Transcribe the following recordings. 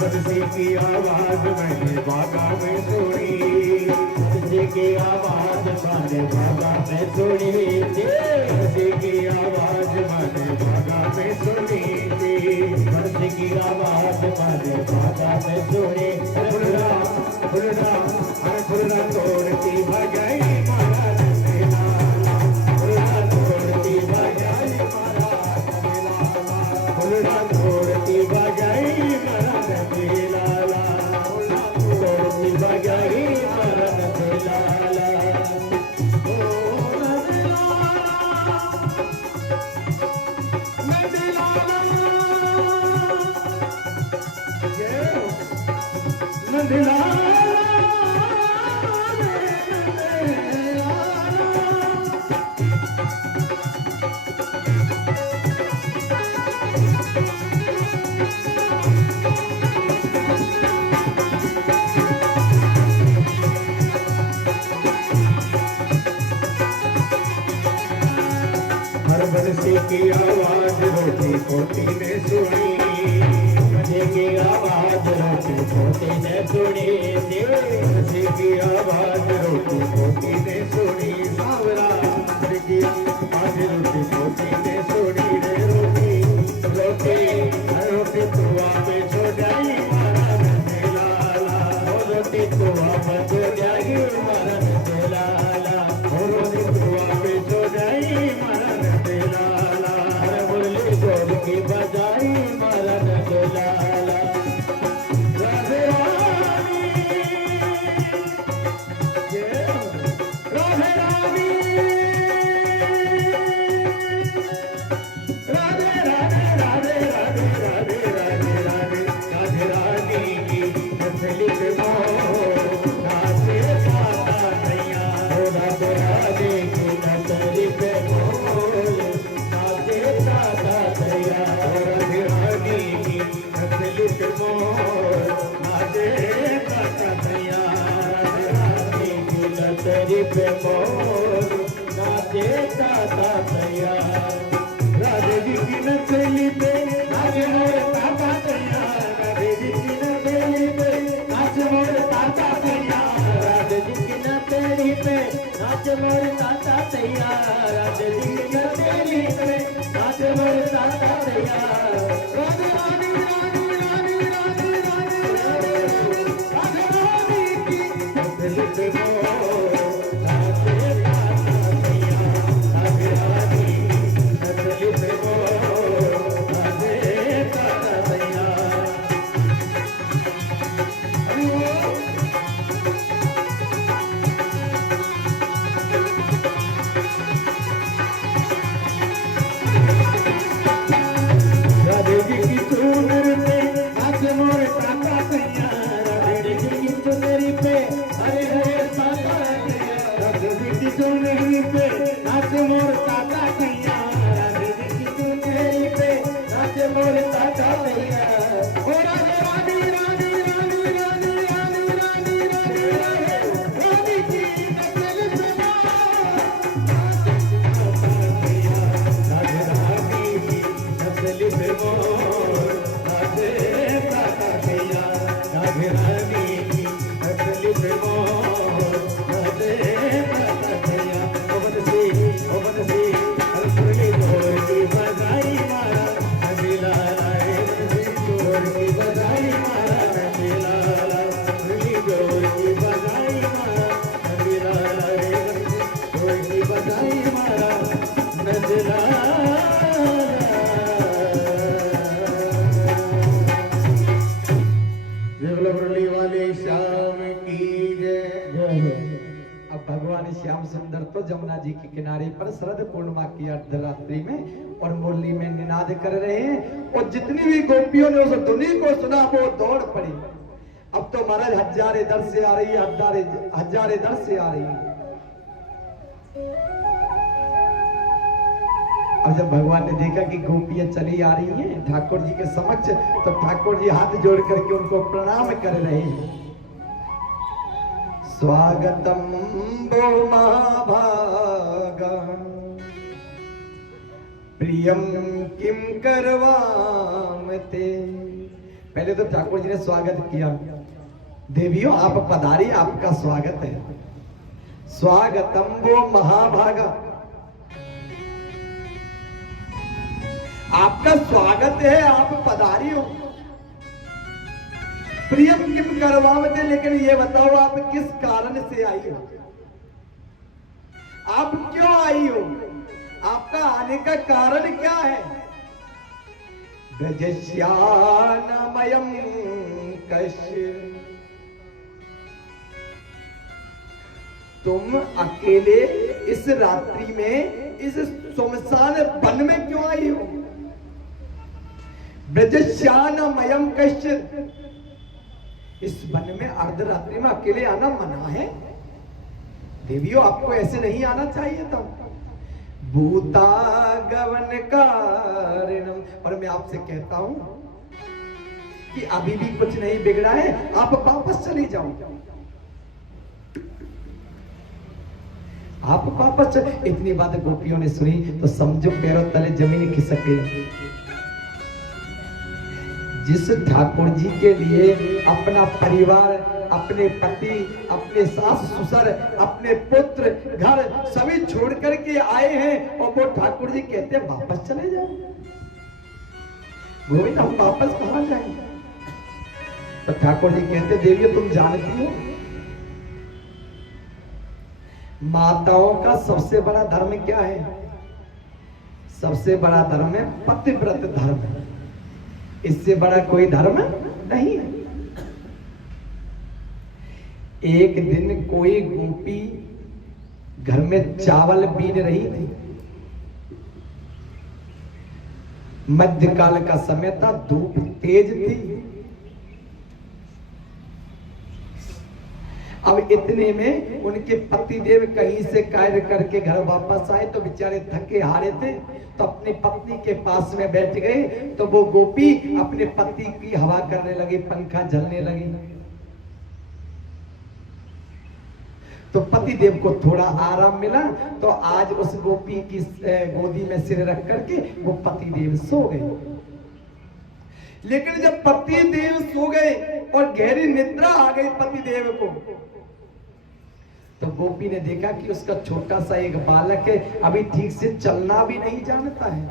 बंसी की आवाज मैंने बागा में सुनी, बंसी की आवाज मैंने बागा में सुनी थी, बंसी की आवाज मैंने बागा में सुनी थी, बंसी की आवाज मैंने बागा में सुनी। फुलरा फुलरा अरे फुलरा तोड़ती भगाई मारा मेला, फुलरा तोड़ती भगाई मारा मेला, फुलरा तोड़ती भगाई मारा लाला, तोड़ती भगाई मारा लाला। बंसी की आवाज रोटी पोती ने सुनी, बंसी की आवाज रोटी पोती ने सुनी, बंसी की आवाज रोटी पोती ने सुनी। सावरा की आवाज रोटी पोती ने सुनी रे, रोटी रोटी रोटी तुआ पे छो जाई मारा लाला, रोटी तुआ पे छो जाई मारा लाला, रोटी तुआ पे छो जाई मारा लाला, मुरली जोड़ की बजाई मारा लाला। राधे रानी राधे रानी राधे राधे राधे राधे राधे राधे राधे राधे रानी की असली नाचे पाता नैया, राधे राधे की नजरी पे तेरी पे मोर नाचे ताता तैया, राधे जी की नचली पे नाचे मोर ताता तैया, राधे जी की नचली पे नाचे मोर ताता तैया, राधे जी की नचली पे नाचे मोर ताता तैया, राधे जी की नचली पे नाचे मोर ताता तैया। राधे रानी रानी रानी रानी रानी राधे रानी की नचली पे श्याम सुंदर तो जमुना जी के किनारे पर शरद पूर्णिमा की अर्धरात्रि में और मुरली में निनाद कर रहे हैं, और जितनी भी गोपियों ने उस धुनी को सुना वो दौड़ पड़ी। अब तो महाराज हजारे दर से आ रही है, हजारे दर से आ रही है। और जब भगवान ने देखा कि गोपियां चली आ रही हैं ठाकुर जी के समक्ष, तो ठाकुर जी हाथ जोड़ करके उनको प्रणाम कर रहे हैं। स्वागतम वो महाभागा प्रियम किम करवामते। पहले तो ठाकुर जी ने स्वागत किया, देवियों आप पधारी, आपका स्वागत है। स्वागतम वो महाभागा, आपका स्वागत है, आप पधारी हो। प्रियम किम करवामते, लेकिन ये बताओ आप किस कारण से आई हो, आप क्यों आई हो, आपका आने का कारण क्या है। ब्रजश्यानमयं कश्य, तुम अकेले इस रात्रि में इस सुमसान वन में क्यों आई हो। ब्रजश्यानमयं कश्य, इस वन में अर्धरात्रि में अकेले आना मना है। देवियों आपको ऐसे नहीं आना चाहिए था। भूतागमन कारणम, और मैं आपसे कहता हूं कि अभी भी कुछ नहीं बिगड़ा है, आप वापस चले जाओ, आप वापस चले। इतनी बात गोपियों ने सुनी तो समझो पैरों तले जमीन खिसक गई। जिस ठाकुर जी के लिए अपना परिवार, अपने पति, अपने सास ससुर, अपने पुत्र, घर सभी छोड़ करके आए हैं, और वो ठाकुर जी कहते हैं वापस चले जाओ। गोविंद हम वापस कहां जाएं। तो ठाकुर जी कहते देवी तुम जानती हो माताओं का सबसे बड़ा धर्म क्या है। सबसे बड़ा धर्म है पतिव्रत धर्म, इससे बड़ा कोई धर्म नहीं है। एक दिन कोई गोपी घर में चावल बीन रही थी, मध्यकाल का समय था, धूप तेज थी। अब इतने में उनके पतिदेव कहीं से कार्य करके घर वापस आए तो बेचारे थके हारे थे, तो अपनी पत्नी के पास में बैठ गए। तो वो गोपी अपने पति की हवा करने लगी, पंखा झलने लगी। तो पतिदेव को थोड़ा आराम मिला, तो आज उस गोपी की गोदी में सिर रख करके वो पतिदेव सो गए। लेकिन जब पतिदेव सो गए और गहरी निद्रा आ गई पतिदेव को, तो गोपी ने देखा कि उसका छोटा सा एक बालक है, अभी ठीक से चलना भी नहीं जानता है।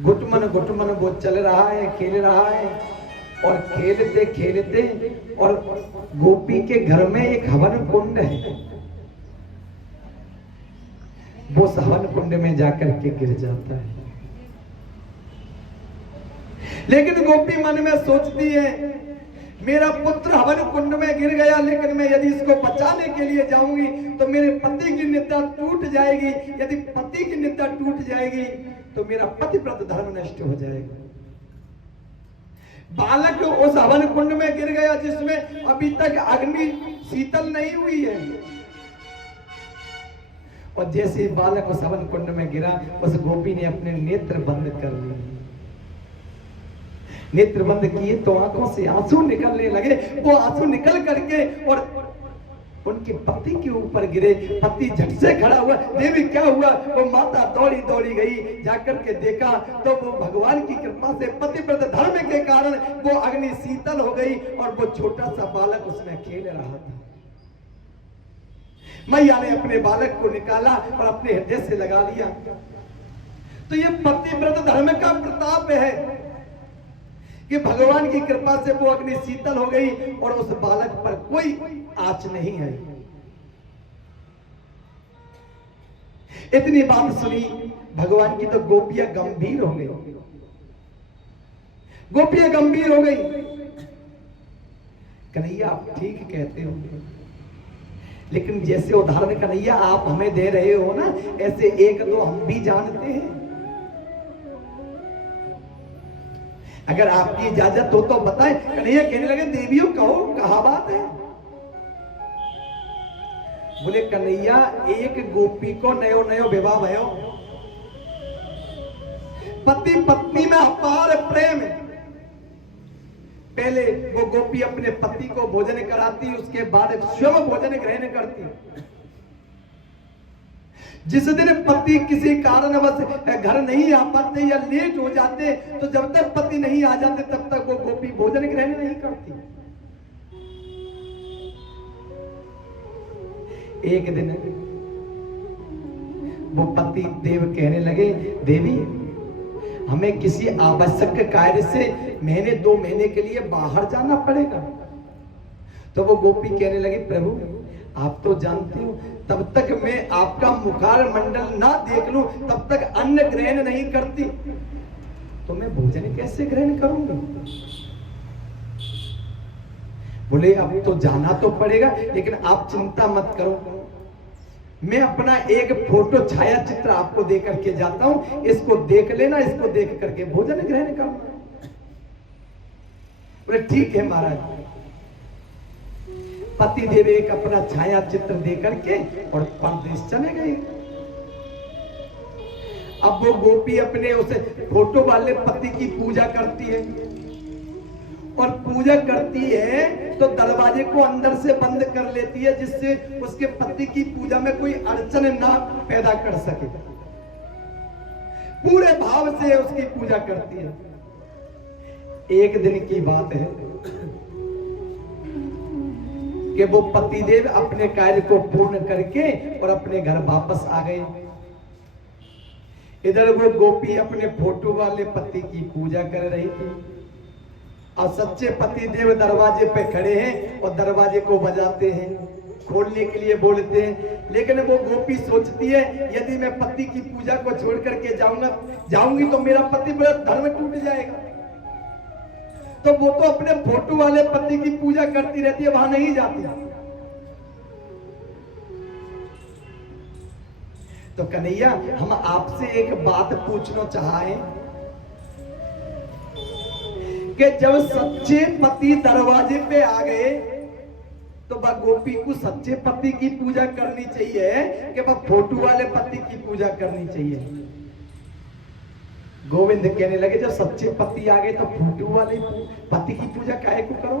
घुटमन घुटमन वो चल रहा है, खेल रहा है, और खेलते खेलते, और गोपी के घर में एक हवन कुंड है, वो हवन कुंड में जाकर के गिर जाता है। लेकिन गोपी मन में सोचती है मेरा पुत्र हवन कुंड में गिर गया, लेकिन मैं यदि इसको बचाने के लिए जाऊंगी तो मेरे पति की निद्रा टूट जाएगी। यदि पति की निद्रा टूट जाएगी तो मेरा पतिव्रत धर्म नष्ट हो जाएगा। बालक उस हवन कुंड में गिर गया जिसमें अभी तक अग्नि शीतल नहीं हुई है, और जैसे बालक उस हवन कुंड में गिरा, उस गोपी ने अपने नेत्र बंद कर लिए। नेत्र बंद किए तो आंखों से आंसू निकलने लगे। वो आंसू निकल करके और उनके पति के ऊपर गिरे। पति झट से खड़ा हुआ, देवी क्या हुआ। वो माता दौड़ी दौड़ी गई, जाकर के देखा तो वो भगवान की कृपा से पतिव्रत धर्म के कारण वो अग्नि शीतल हो गई, और वो छोटा सा बालक उसमें खेल रहा था। मैया ने अपने बालक को निकाला और अपने हृदय से लगा लिया। तो ये पतिव्रत धर्म का प्रताप है कि भगवान की कृपा से वो अग्नि शीतल हो गई और उस बालक पर कोई आंच नहीं आई। इतनी बात सुनी भगवान की तो गोपियां गंभीर हो गई। गोपियां गंभीर हो गई। कन्हैया आप ठीक कहते हो, लेकिन जैसे उदाहरण कन्हैया आप हमें दे रहे हो ना, ऐसे एक दो हम भी जानते हैं। अगर आपकी इजाजत हो तो बताएं। कन्हैया कहने लगे देवियों कहो, कहा बात है। बोले कन्हैया एक गोपी को नयो नयो विवाह भयो, पति पत्नी में अपार प्रेम, पहले वो गोपी अपने पति को भोजन कराती, उसके बाद स्वयं भोजन ग्रहण करती। जिस दिन पति किसी कारणवश घर नहीं आ पाते या लेट हो जाते, तो जब तक पति नहीं आ जाते तब तक वो गोपी भोजन ग्रहण नहीं करती। एक दिन वो पति देव कहने लगे, देवी हमें किसी आवश्यक कार्य से महीने 2 महीने के लिए बाहर जाना पड़ेगा। तो वो गोपी कहने लगी, प्रभु आप तो जानते हो तब तक मैं आपका मुखार मंडल ना देख लूं तब तक अन्न ग्रहण नहीं करती, तो मैं भोजन कैसे ग्रहण करूंगी। बोले अब तो जाना तो पड़ेगा, लेकिन आप चिंता मत करो, मैं अपना एक फोटो छाया चित्र आपको दे करके जाता हूं, इसको देख लेना, इसको देख करके भोजन ग्रहण करना। बोले ठीक है महाराज। पति देव एक अपना छाया चित्र दे करके और परदेश चले गए। अब वो गोपी अपने उस फोटो वाले पति की पूजा करती है, और पूजा करती है तो दरवाजे को अंदर से बंद कर लेती है, जिससे उसके पति की पूजा में कोई अड़चन ना पैदा कर सके। पूरे भाव से उसकी पूजा करती है। एक दिन की बात है कि वो पतिदेव अपने कार्य को पूर्ण करके और अपने घर वापस आ गए। इधर वो गोपी अपने फोटो वाले पति की पूजा कर रही थी, और सच्चे पति देव दरवाजे पे खड़े हैं और दरवाजे को बजाते हैं, खोलने के लिए बोलते हैं। लेकिन वो गोपी सोचती है यदि मैं पति की पूजा को छोड़ करके जाऊंगी तो मेरा पति बड़ा धर्म टूट जाएगा। तो वो तो अपने फोटो वाले पति की पूजा करती रहती है, वहां नहीं जाती। तो कन्हैया हम आपसे एक बात पूछना चाहें कि जब सच्चे पति दरवाजे पे आ गए तो वह गोपी को सच्चे पति की पूजा करनी चाहिए कि वह फोटो वाले पति की पूजा करनी चाहिए। गोविंद कहने लगे जब सच्चे पति आ गए तो फोटो वाले पति की पूजा काहे को करो।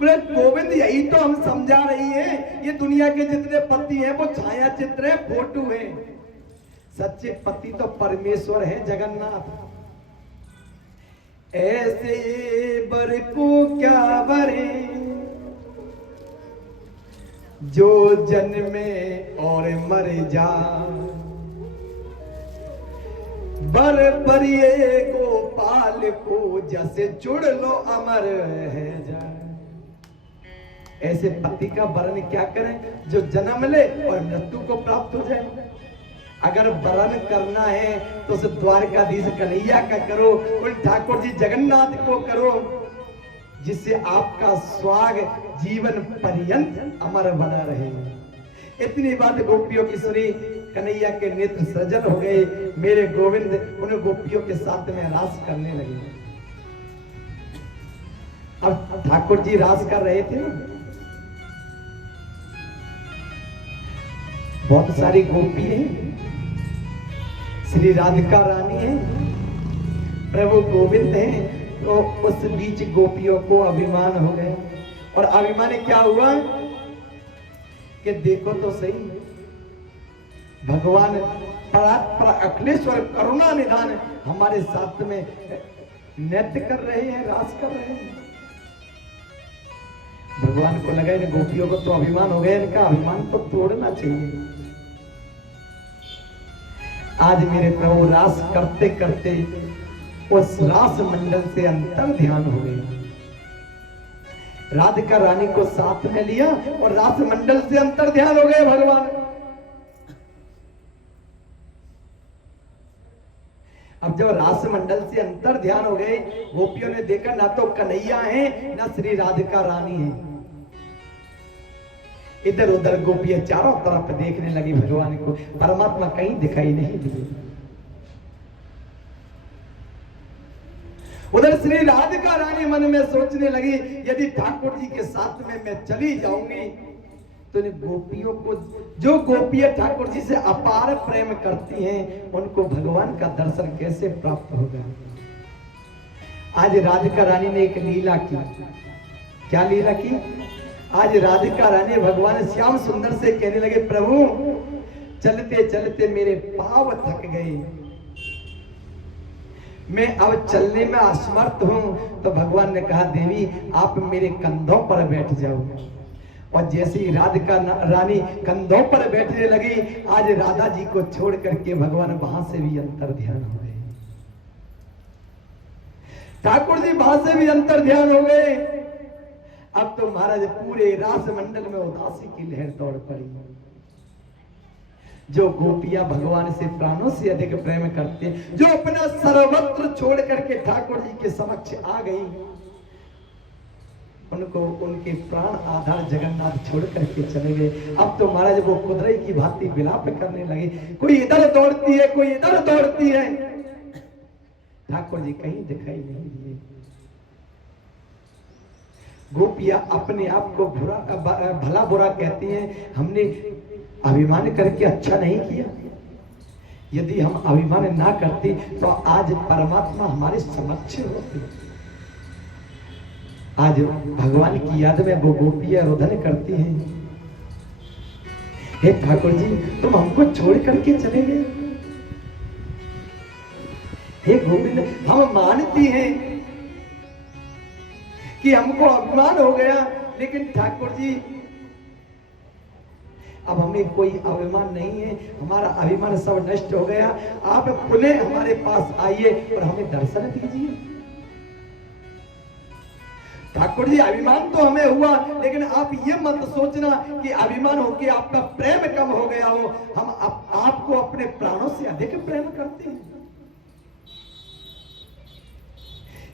बोले गोविंद यही तो हम समझा रही है, ये दुनिया के जितने पति हैं वो छाया चित्र है, फोटो है। सच्चे पति तो परमेश्वर है, जगन्नाथ। ऐसे बर को क्या बरे जो जन्मे और मर जा, बर परिये गोपाल को जैसे जुड़ लो अमर है जा। ऐसे पति का वर्ण क्या करें जो जन्म ले और मृत्यु को प्राप्त हो जाए। अगर वर्ण करना है तो उस द्वारकाधीश कन्हैया का करो, उन ठाकुर जी जगन्नाथ को करो, जिससे आपका स्वाग जीवन पर्यंत अमर बना रहे। इतनी बात गोपियों की सुनी, कन्हैया के नेत्र सजल हो गए। मेरे गोविंद उन गोपियों के साथ में रास करने लगे। अब ठाकुर जी रास कर रहे थे, बहुत सारी गोपी हैं, श्री राधिका रानी है, प्रभु गोविंद है। तो उस बीच गोपियों को अभिमान हो गया, और अभिमान क्या हुआ कि देखो तो सही भगवान परात्पर अखिलेश्वर करुणा निधान हमारे साथ में नृत्य कर रहे हैं, रास कर रहे हैं। भगवान को लगा इन गोपियों को तो अभिमान हो गया, इनका अभिमान तो तोड़ना चाहिए। आज मेरे प्रभु रास करते करते उस रास मंडल से अंतर ध्यान हो गए। राधिका रानी को साथ में लिया और रास मंडल से अंतर ध्यान हो गए भगवान। अब जब रास मंडल से अंतर ध्यान हो गए, गोपियों ने देखा ना तो कन्हैया है ना श्री राधिका रानी है। इधर उधर गोपियां चारों तरफ देखने लगी भगवान को, परमात्मा कहीं दिखाई नहीं दिए। उधर श्री राधिका रानी मन में सोचने लगी यदि ठाकुर जी के साथ में मैं चली जाऊंगी तो इन गोपियों को, जो गोपियां ठाकुर जी से अपार प्रेम करती हैं, उनको भगवान का दर्शन कैसे प्राप्त होगा। आज राधिका रानी ने एक लीला की। क्या लीला की? आज राधिका रानी भगवान श्याम सुंदर से कहने लगे, प्रभु चलते चलते मेरे पांव थक गए, मैं अब चलने में असमर्थ हूं। तो भगवान ने कहा, देवी आप मेरे कंधों पर बैठ जाओ। और जैसे ही राधिका रानी कंधों पर बैठने लगी, आज राधा जी को छोड़ करके भगवान वहां से भी अंतर ध्यान हो गए। ठाकुर जी वहां से भी अंतर ध्यान हो गए। अब तो महाराज पूरे रास मंडल में उदासी की लहर दौड़ पड़ी। जो गोपियां भगवान से प्राणों से अधिक प्रेम करते, जो अपना सर्वत्र छोड़ करके ठाकुर जी के समक्ष आ गई, उनको उनके प्राण आधार जगन्नाथ छोड़ करके चले गए। अब तो महाराज वो कुदरई की भांति विलाप करने लगे। कोई इधर दौड़ती है, कोई इधर दौड़ती है, ठाकुर जी कहीं दिखाई नहीं दिए। गोपियां अपने आप को भला बुरा कहती हैं, हमने अभिमान करके अच्छा नहीं किया। यदि हम अभिमान ना करते तो आज परमात्मा हमारे समक्ष होते। आज भगवान की याद में वो गोपियां रोदन करती हैं, हे ठाकुर जी तुम हमको छोड़ करके चले गए। हे गोविंद, हम मानती हैं कि हमको अभिमान हो गया, लेकिन ठाकुर जी अब हमें कोई अभिमान नहीं है, हमारा अभिमान सब नष्ट हो गया। आप पुनः हमारे पास आइए और हमें दर्शन दीजिए। ठाकुर जी अभिमान तो हमें हुआ, लेकिन आप ये मत सोचना कि अभिमान होके आपका प्रेम कम हो गया हो। हम आपको अपने प्राणों से अधिक प्रेम करते हैं।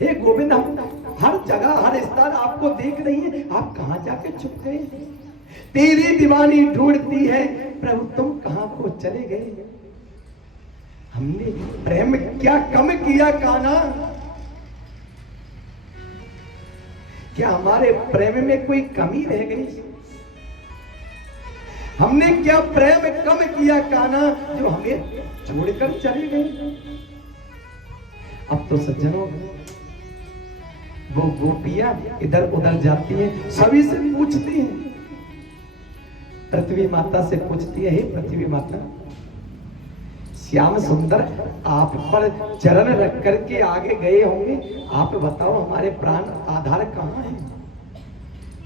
हे गोविंद, हम हर जगह हर स्थान आपको देख रही है, आप कहां जाके छुप गए? तेरी दीवानी ढूंढती है, प्रभु तुम कहां को चले गए? हमने प्रेम क्या कम किया कान्हा? क्या हमारे प्रेम में कोई कमी रह गई? हमने क्या प्रेम कम किया कान्हा जो हमें छोड़कर चले गए? अब तो सज्जनों, वो गोपियां इधर उधर जाती हैं, सभी से पूछती हैं। पृथ्वी माता से पूछती है, हे पृथ्वी माता, श्याम सुंदर आप पर चरण रख करके आगे गए होंगे, आप बताओ हमारे प्राण आधार कहाँ है?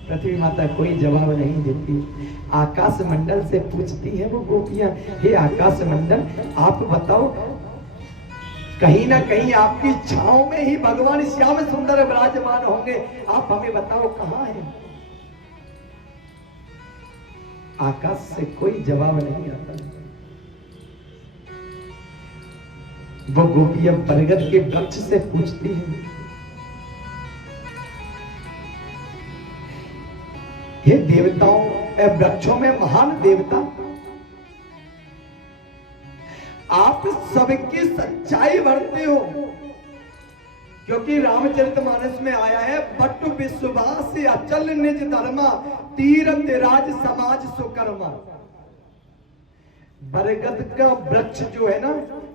पृथ्वी माता कोई जवाब नहीं देती। आकाश मंडल से पूछती है वो गोपियां, हे आकाश मंडल आप बताओ, कहीं ना कहीं आपकी छांव में ही भगवान श्याम सुंदर विराजमान होंगे, आप हमें बताओ कहां है? आकाश से कोई जवाब नहीं आता। वो गोपियां बरगद के वृक्ष से पूछती हैं, हे देवताओं वृक्षों में महान देवता, आप सबकी सच्चाई भरते हो, क्योंकि रामचरितमानस में आया है, बट विश्वास अचल निज धर्मा, तीरथ राज समाज सुकर्मा। बरगद का वृक्ष जो है ना,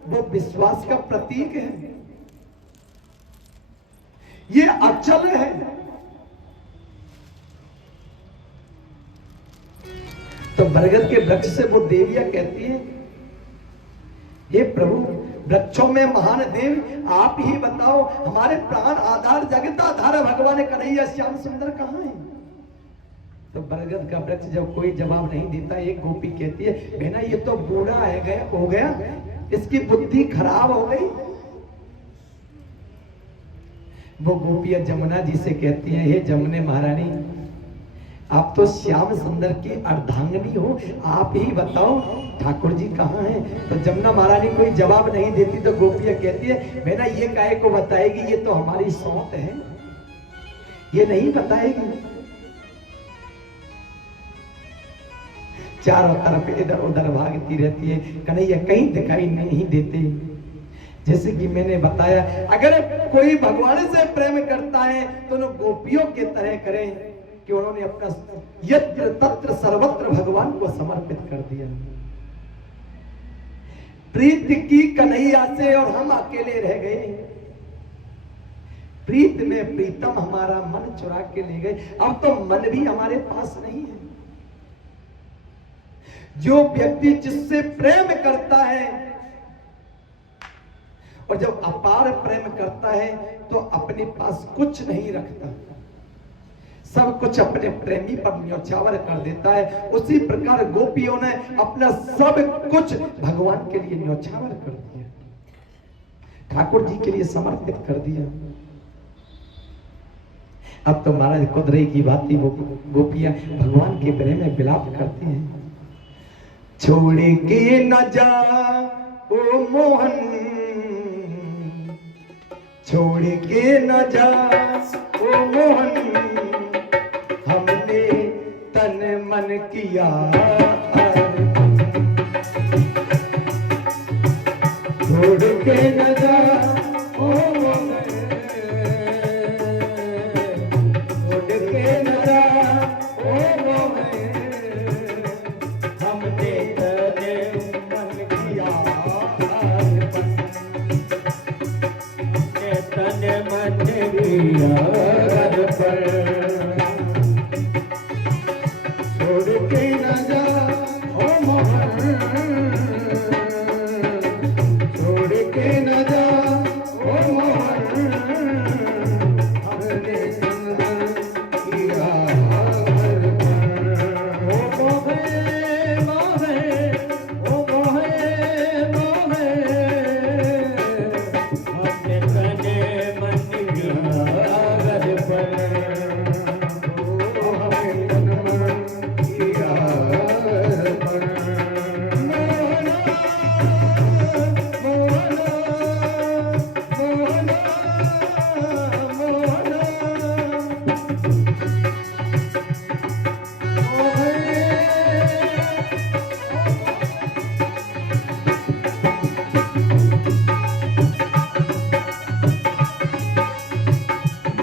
वो विश्वास का प्रतीक है, ये अचल है। तो बरगद के वृक्ष से वो देवियां कहती है, हे प्रभु वृक्षों में महान देव आप ही बताओ, हमारे प्राण आधार जगताधार भगवान कन्हैया श्याम सुंदर कहां है? तो बरगद का वृक्ष जब कोई जवाब नहीं देता, एक गोपी कहती है, बहना ये तो बूढ़ा हो गया, इसकी बुद्धि खराब हो गई। वो गोपियां जमुना जी से कहती हैं, हे जमुने महारानी, आप तो श्याम सुंदर की अर्धांगिनी हो, आप ही बताओ ठाकुर जी कहाँ हैं? तो जमुना महारानी कोई जवाब नहीं देती, तो गोपियां कहती है, मैंने ये काहे को बताएगी, ये तो हमारी सौत है, ये नहीं बताएगी। चारों तरफ इधर उधर भागती रहती है, कन्हैया कहीं दिखाई नहीं देते। जैसे कि मैंने बताया, अगर कोई भगवान से प्रेम करता है तो उन गोपियों के तरह करें कि उन्होंने अपना यत्र तत्र सर्वत्र भगवान को समर्पित कर दिया। प्रीति की कन्हैया से और हम अकेले रह गए। प्रीत में प्रीतम हमारा मन चुरा के ले गए। अब तो मन भी हमारे पास नहीं है। जो व्यक्ति जिससे प्रेम करता है और जब अपार प्रेम करता है तो अपने पास कुछ नहीं रखता, सब कुछ अपने प्रेमी पर न्यौछावर कर देता है। उसी प्रकार गोपियों ने अपना सब कुछ भगवान के लिए न्यौछावर कर दिया, ठाकुर जी के लिए समर्पित कर दिया। अब तो महाराज कुदरे की बात ही वो गोपियां भगवान के प्रेम में विलाप करती हैं। छोड़ के न जा ओ मोहन, छोड़ के न जा ओ मोहन, हमने तन मन किया अर्पण। छोड़ के न जा ओ मोहन, छोड़ के न जा ओ मोहन, हमने तन मन किया अर्पण। तन मन किया अर्पण। छोड़ के न जा ओ मोहन, छोड़ के न जा ओ मोहन, हमने तन किया अर्पण। ओ मोहे मोहे, ओ मोहे मोहे, हमने तन मन किया अर्पण।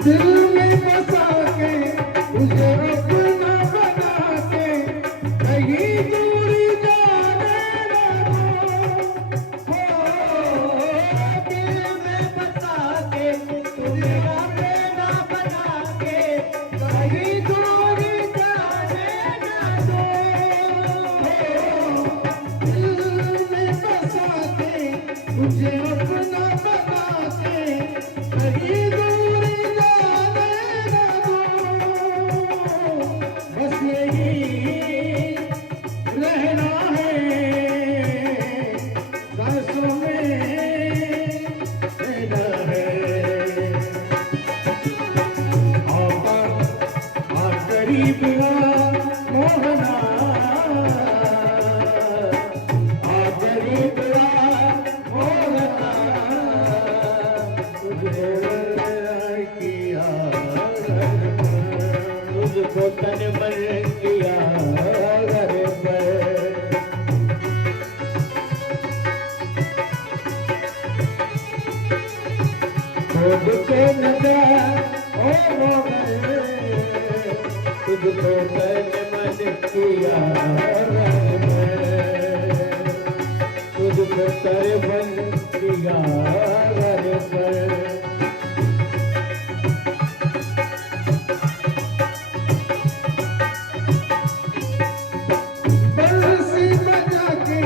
दिल में बसा के तुझे अपना बना के कहीं दूरी जाने लगो। दिल में बसा के तुझे अपना बना के कहीं दूरी जाने लगो। दिल में बसा के तुझे अपना बना के कहीं दूरी रहना है, सांसों में रहना है। आ करीब आ मोहना, आ करीब आ मोहना, तुझे किया तुझको तन मन किया अर्पण। छोड़ के न जा ओ मोहन, तुझको तन मन किया अर्पण। तुझको तन किया अर्पण। बंसी बजा के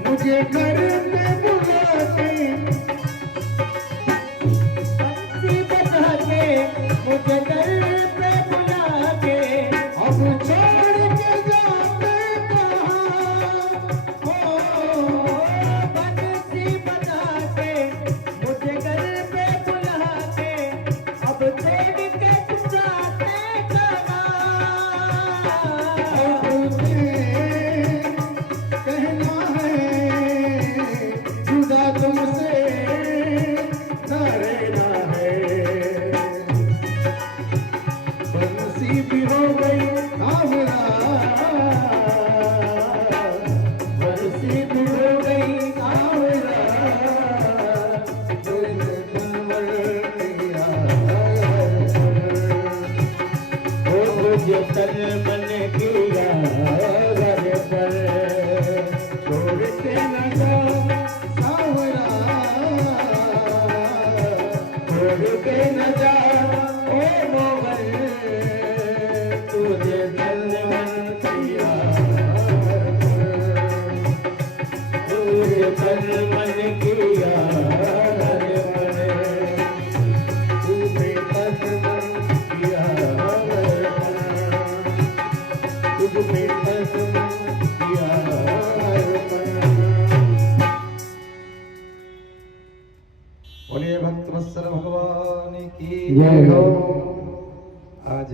मुझे घर में बुला के, बंसी बजा के मुझे घर पे बुला के, अब छोड़ के जाते कहाँ तन मन किया अर्पण, तुझे तन मन किया अर्पण, तुझे तन मन किया अर्पण। बोलिए भक्तवत्सल भगवान की जय हो। आज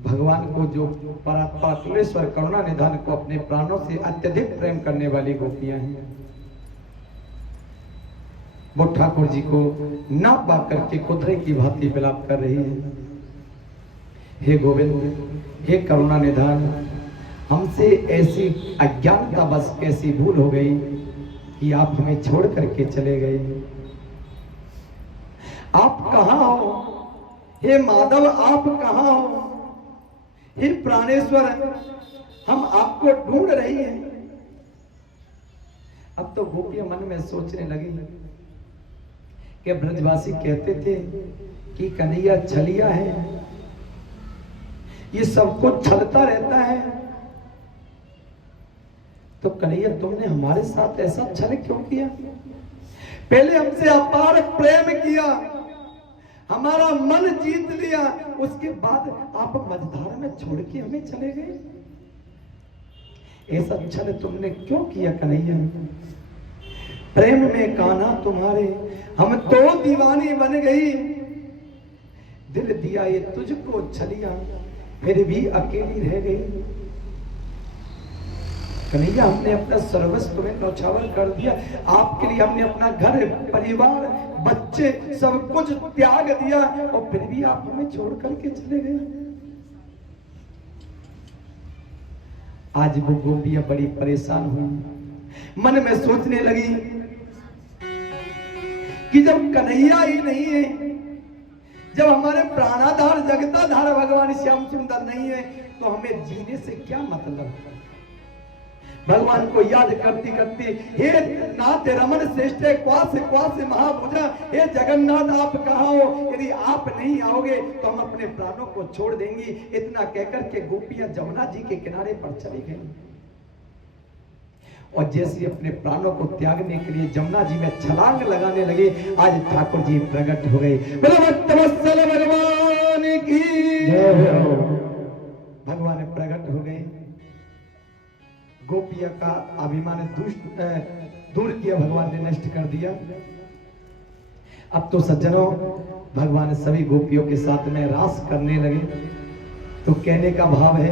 भगवान को जो परात्परेश्वर करुणा निधान को अपने प्राणों से अत्यधिक प्रेम करने वाली गोपियां हैं, वो ठाकुर जी को ना पा करके कुदरे की भांति विलाप कर रही है। हे गोविंद, हे करुणा निधान, हमसे ऐसी अज्ञानता बस कैसी भूल हो गई कि आप हमें छोड़ करके चले गए। आप कहां हो हे माधव, आप कहां हो हे प्राणेश्वर, हम आपको ढूंढ रही हैं। अब तो गोपियां मन में सोचने लगी कि ब्रजवासी कहते थे कि कन्हैया छलिया है, ये सब कुछ छलता रहता है, तो कन्हैया तुमने हमारे साथ ऐसा छल क्यों किया? पहले हमसे अपार प्रेम किया, हमारा मन जीत लिया, उसके बाद आप मझधार में छोड़ के हमें चले गए। ऐसा छल तुमने क्यों किया कन्हैया? प्रेम में कान्हा तुम्हारे हम तो दीवानी बन गई, दिल दिया ये तुझको छलिया, फिर भी अकेली रह गई। कन्हैया, हमने अपना सर्वस्व तुम्हें न्यौछावर कर दिया, आपके लिए हमने अपना घर परिवार बच्चे सब कुछ त्याग दिया, और फिर भी आप हमें छोड़ करके चले गए। आज वो गोपियां बड़ी परेशान हुई, मन में सोचने लगी कि जब कन्हैया ही नहीं है, जब हमारे प्राणाधार जगताधार भगवान श्याम सुंदर नहीं है, तो हमें जीने से क्या मतलब? भगवान को याद करती करती, हे नाथ रमन श्रेष्ठ क्वास क्वास महाभुजा, हे जगन्नाथ आप कहाँ हो? यदि आप नहीं आओगे तो हम अपने प्राणों को छोड़ देंगी। इतना कहकर के गोपियां जमुना जी के किनारे पर चली गई, और जैसे अपने प्राणों को त्यागने के लिए जमुना जी में छलांग लगाने लगे, आज ठाकुर जी प्रकट हो गए। भक्तवत्सल भगवान की जय हो। भगवान प्रकट हो गए, गोपिया का अभिमान दूर किया, भगवान ने नष्ट कर दिया। अब तो सज्जनों, भगवान सभी गोपियों के साथ में रास करने लगे। तो कहने का भाव है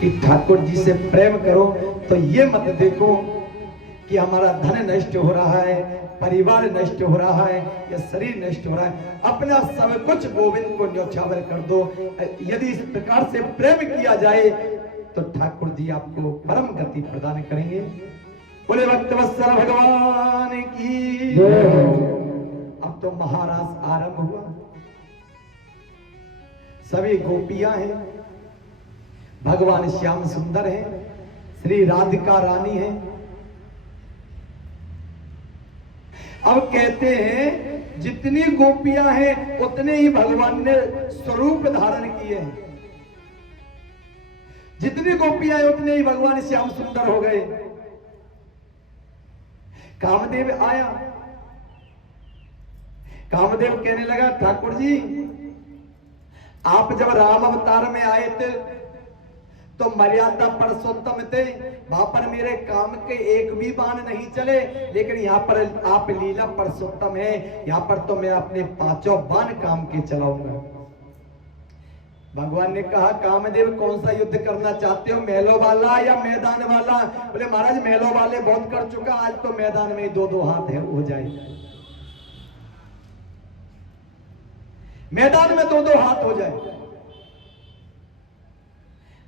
कि ठाकुर जी से प्रेम करो तो ये मत देखो कि हमारा धन नष्ट हो रहा है, परिवार नष्ट हो रहा है या शरीर नष्ट हो रहा है, अपना सब कुछ गोविंद को न्यौछावर कर दो। यदि इस प्रकार से प्रेम किया जाए तो ठाकुर जी आपको परम गति प्रदान करेंगे। बोले भक्तवत्सल भगवान की जय हो। अब तो महारास आरंभ हुआ, सभी गोपियां हैं, भगवान श्याम सुंदर हैं, श्री राधिका रानी है। अब कहते हैं जितनी गोपियां हैं उतने ही भगवान ने स्वरूप धारण किए हैं, जितनी गोपियां हैं उतने ही भगवान श्याम सुंदर हो गए। कामदेव आया, कामदेव कहने लगा ठाकुर जी, आप जब राम अवतार में आए थे तो मर्यादा पुरुषोत्तम थे, वहां पर मेरे काम के एक भी बाण नहीं चले, लेकिन यहाँ पर आप लीला पुरुषोत्तम है, यहाँ पर तो मैं अपने 5 बाण काम के चलाऊंगा। भगवान ने कहा कामदेव कौन सा युद्ध करना चाहते हो, महलों वाला या मैदान वाला? बोले महाराज महलों वाले बहुत कर चुका, आज तो मैदान में 2-2 हाथ है हो जाए, मैदान में 2-2 हाथ हो जाए।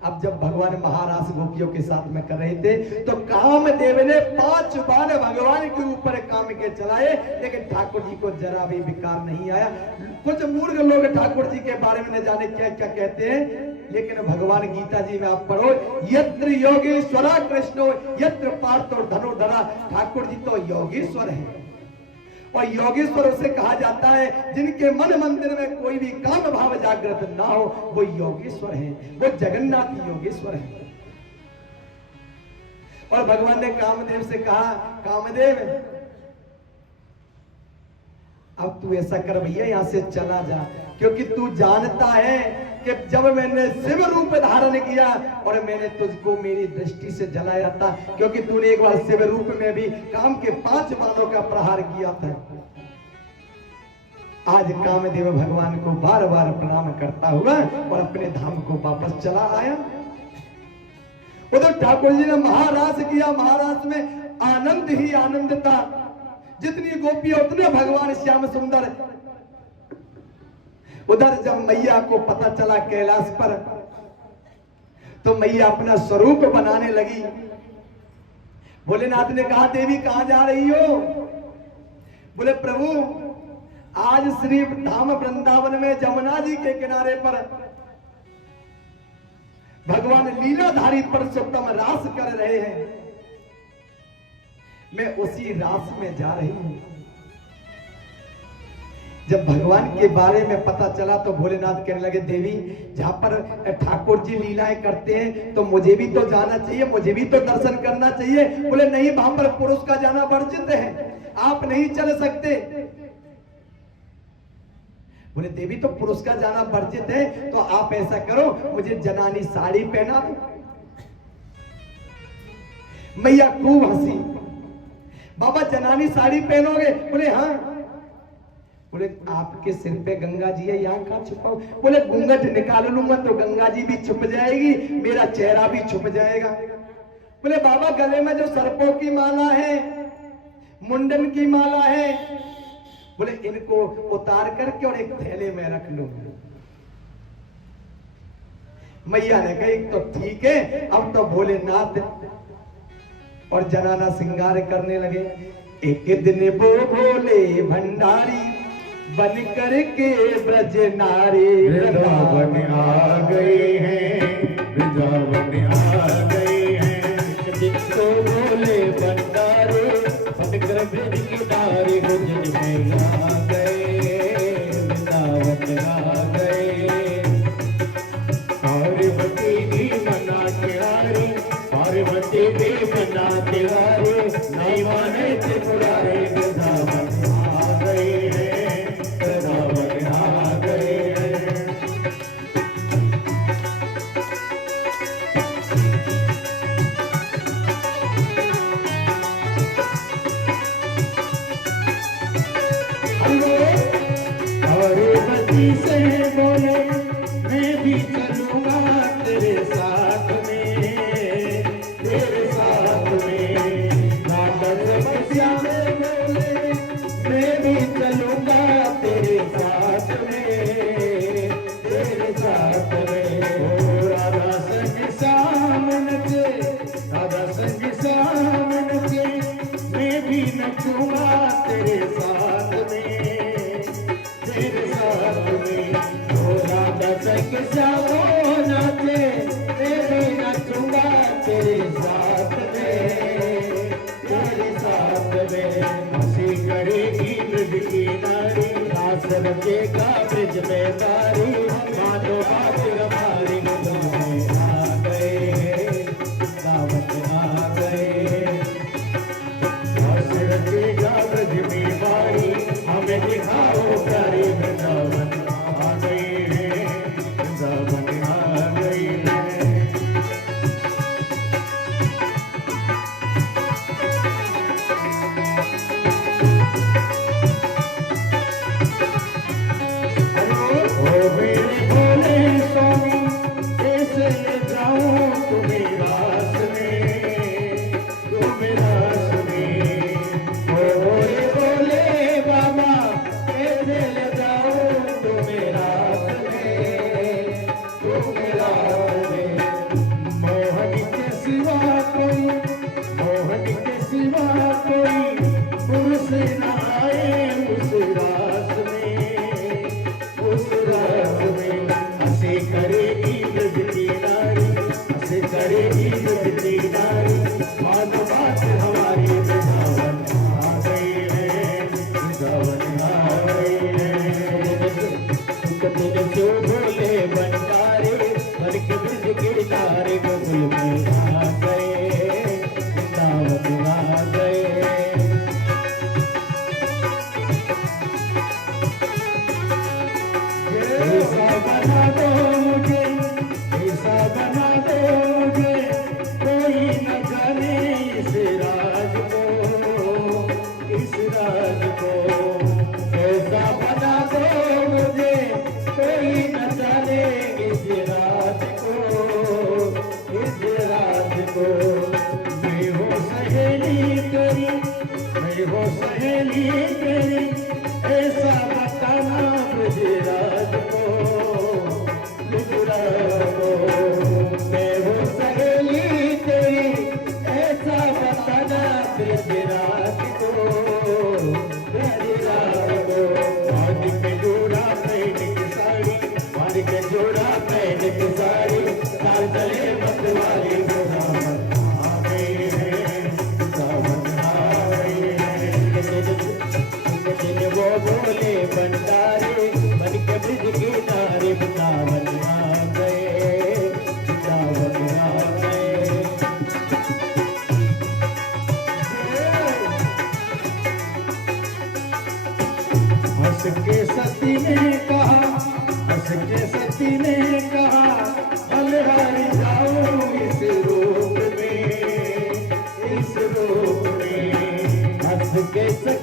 अब जब भगवान महारास गोपियों के साथ में कर रहे थे तो कामदेव ने 5 बाण भगवान के ऊपर काम के चलाए, लेकिन ठाकुर जी को जरा भी विकार नहीं आया। कुछ मूर्ख लोग ठाकुर जी के बारे में न जाने क्या क्या कहते हैं, लेकिन भगवान गीता जी में आप पढ़ो, यत्र योगेश्वरा कृष्णो यत्र पार्थो धनुर्धरा, ठाकुर जी तो योगेश्वर है, और योगेश्वर उसे कहा जाता है जिनके मन मंदिर में कोई भी काम भाव जागृत ना हो, वो योगेश्वर है, वो जगन्नाथ योगेश्वर है। और भगवान ने कामदेव से कहा, कामदेव अब तू ऐसा कर भैया, यहां से चला जा, क्योंकि तू जानता है कि जब मैंने शिव रूप धारण किया और मैंने तुझको मेरी दृष्टि से जलाया था, क्योंकि तूने एक बार शिव रूप में भी काम के 5 बाणों का प्रहार किया था। आज कामदेव भगवान को बार बार प्रणाम करता हुआ और अपने धाम को वापस चला आया। उधर ठाकुर जी ने महारास किया, महारास में आनंद ही आनंद था। जितनी गोपियां उतने भगवान श्याम सुंदर। उधर जब मैया को पता चला कैलाश पर, तो मैया अपना स्वरूप बनाने लगी। भोलेनाथ ने कहा, देवी कहां जा रही हो? बोले प्रभु आज श्री धाम वृंदावन में जमुना जी के किनारे पर भगवान लीलाधारी पुरुषोत्तम रास कर रहे हैं, मैं उसी रास में जा रही हूं। जब भगवान के बारे में पता चला तो भोलेनाथ कहने लगे, देवी जहां पर ठाकुर जी लीलाएं करते हैं तो मुझे भी तो जाना चाहिए, मुझे भी तो दर्शन करना चाहिए। बोले नहीं, वहां पर पुरुष का जाना वर्जित है, आप नहीं चल सकते। बोले देवी तो पुरुष का जाना वर्जित है, तो आप ऐसा करो, मुझे जनानी साड़ी पहना दो। मैया खूब हंसी, बाबा जनानी साड़ी पहनोगे? बोले हाँ। बोले आपके सिर पे गंगा जी है, यहाँ कहाँ छुपाओ? बोले घूंघट निकाल लूंगा तो गंगा जी भी छुप जाएगी, मेरा चेहरा भी छुप जाएगा। बोले बाबा गले में जो सर्पों की माला है, मुंडन की माला है, बोले इनको उतार करके और एक थैले में रख लूंगा। मैया ने कहा तो ठीक है। अब तो भोलेनाथ और जनाना श्रृंगार करने लगे। एक दिन वो भोले भंडारी बन करके ब्रज नारी वृंदावन आ गए हैं, वृंदावन आ गए हैं। एक दिन तो भोले भंडारी बनकर ब्रज किनारे गुजर में आ गए, वृंदावन आ गए। पार्वती भी मना तिहारी, पार्वती भी मना तिहारी, नहीं माने त्रिपुरारी, वृंदावन आ गए हैं, वृंदावन आ गए हैं। पार्वती से बोले मैं भी चलूंगा तेरे साथ में, तेरे साथ में। नाटक बसिया में बोले मैं भी चलूंगा तेरे साथ में, तेरे साथ में। ओ राधा संग श्याम नचे, राधा संग श्याम नचे, मैं भी नचूंगा तेरे साथ में, तेरे साथ में। ओ राधा संग श्याम नाचे, मैं भी नचूंगा तेरे साथ में, तेरे साथ में। हंसी करेगी ब्रज की नारी, रास रचेगा ब्रज में तारी, मानो बात हमारी गगन में आ गए, दावत आ गए। रास रचेगा ब्रज में बारी, हमें दिखाओ प्यारे वृंदावन आ गए हैं, वृंदावन आ गए हैं। ओ मेरे भोले स्वामी, कैसे ले जाऊं तुम्हें रास में, तुम्हें रास में। ओ भोले भोले बाबा, कैसे ले जाऊं तुम्हें रास में, तुम्हें रास में। मोहन के सिवा कोई, मोहन के सिवा कोई पुरुष न आए उस रास में, उस रास में। हंसी करेगी ब्रज की नारी, हंसी करेगी ब्रज की नारी, मानो बात हमारी, वृंदावन आ गए हैं, वृंदावन आ गए हैं। सुख दिन जो भोले भंडारे, बन के ब्रज के किनारे गोकुल में आ गए,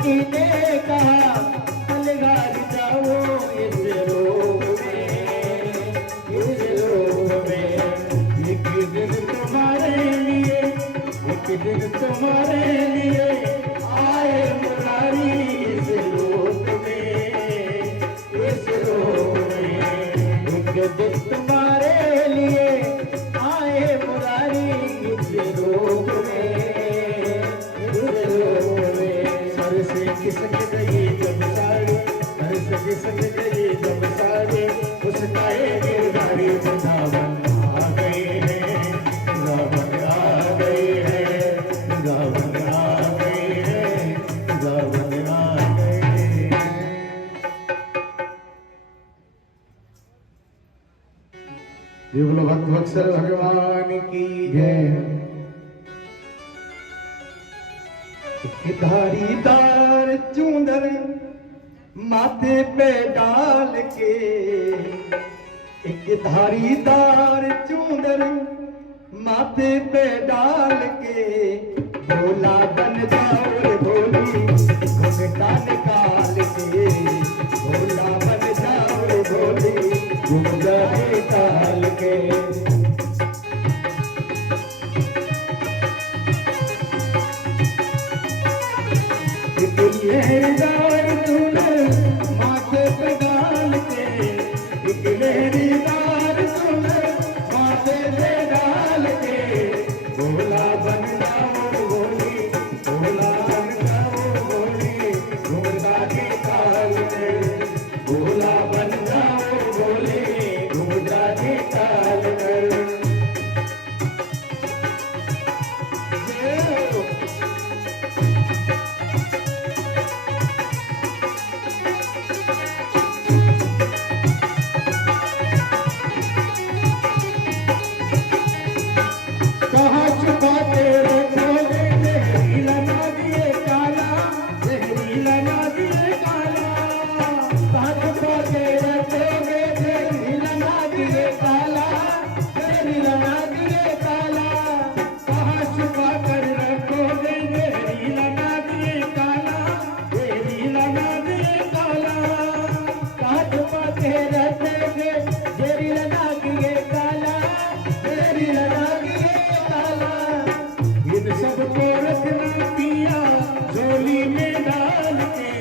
सखी ने कहा अलगार जाओ इस रोग में, इस रोग में। एक दिन तुम्हारे लिए, एक दिन तुम्हारे लिए आए मुरारी इस रोग में, इस रोग में। एक दिन तुम्हारे लिए आए मुरारी इस रोग में, इस रोग में। सर से खिसक गई जब साड़ी, सर से खिसक गई जब साड़ी, उसका एक गिरधारी वृंदावन आ गए हैं, वृंदावन आ गए हैं, वृंदावन आ गए हैं, वृंदावन आ गए हैं। ये बोलो भक्त वत्सल भगवान की जय। एक धारीदार चूंदर माथे पे डाल के, एक धारीदार चूंदर माथे पे डाल के, भोला बन जाओ रे भोली घुंघटा निकाल के, भोला बन जाओ रे भोली घुंघटा निकाल के। लहरीदार चूंदर माथे पे डाल के, एक लहरीदार चूंदर माथे पे डाल के, भोला बन जाओ भोली, भोला बन जाओ भोली घुंघटा निकाल के, भोला बन जाओ भोली घुंघटा निकाल कर। सबको रखना पिया झोली में डाल के,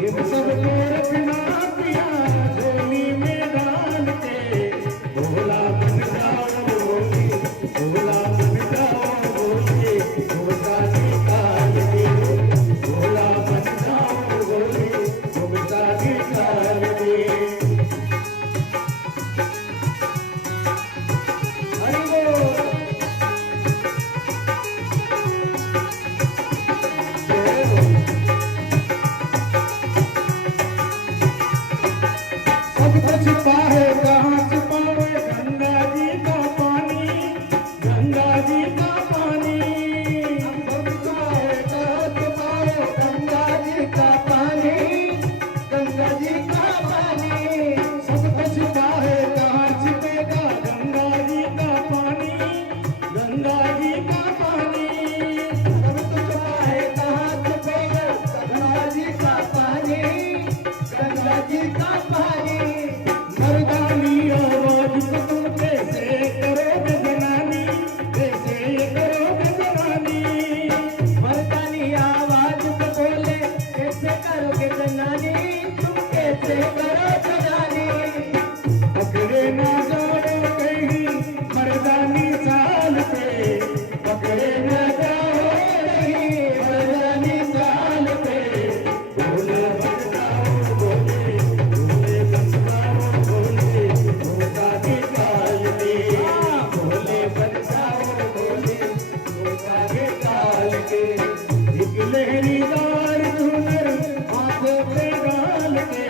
ये सबको रखना पिया झोली में डाल के, भोला बन जाओ भोली, भोला बन जाओ भोली घुंघटा निकाल के, भोला बन जाओ भोली घुंघटा निकाल के। हरि बोल। छिपा है कहाँ छिपावे गंगा जी का पानी, गंगा जी का पानी। छिपा है कहाँ छिपावे गंगा जी का पानी, गंगा जी का पानी। सब छिपा है कहाँ छिपेगा गंगा जी का पानी, गंगा जी का पानी। सब छिपा है कहाँ छिपेगा गंगा जी का पानी, गंगा जी का पानी। मर्दानी आवाज को तुम कैसे करोगे जनानी, कैसे करोगे जनानी। मर्दानी आवाज को बोले कैसे करोगे जनानी, तुम कैसे करो जनानी। पकड़े ना जाओ कहीं मर्दानी चाल पे, पकड़े ना जाओ कहीं मर्दानी चाल पे, भोला बन जाओ भोले, भोले बन जाओ भोले घुंघटा निकाल के, भोले बन जाओ भोले घुंघटा निकाल के। एक लहरीदार चूनर माथे पे डाल के,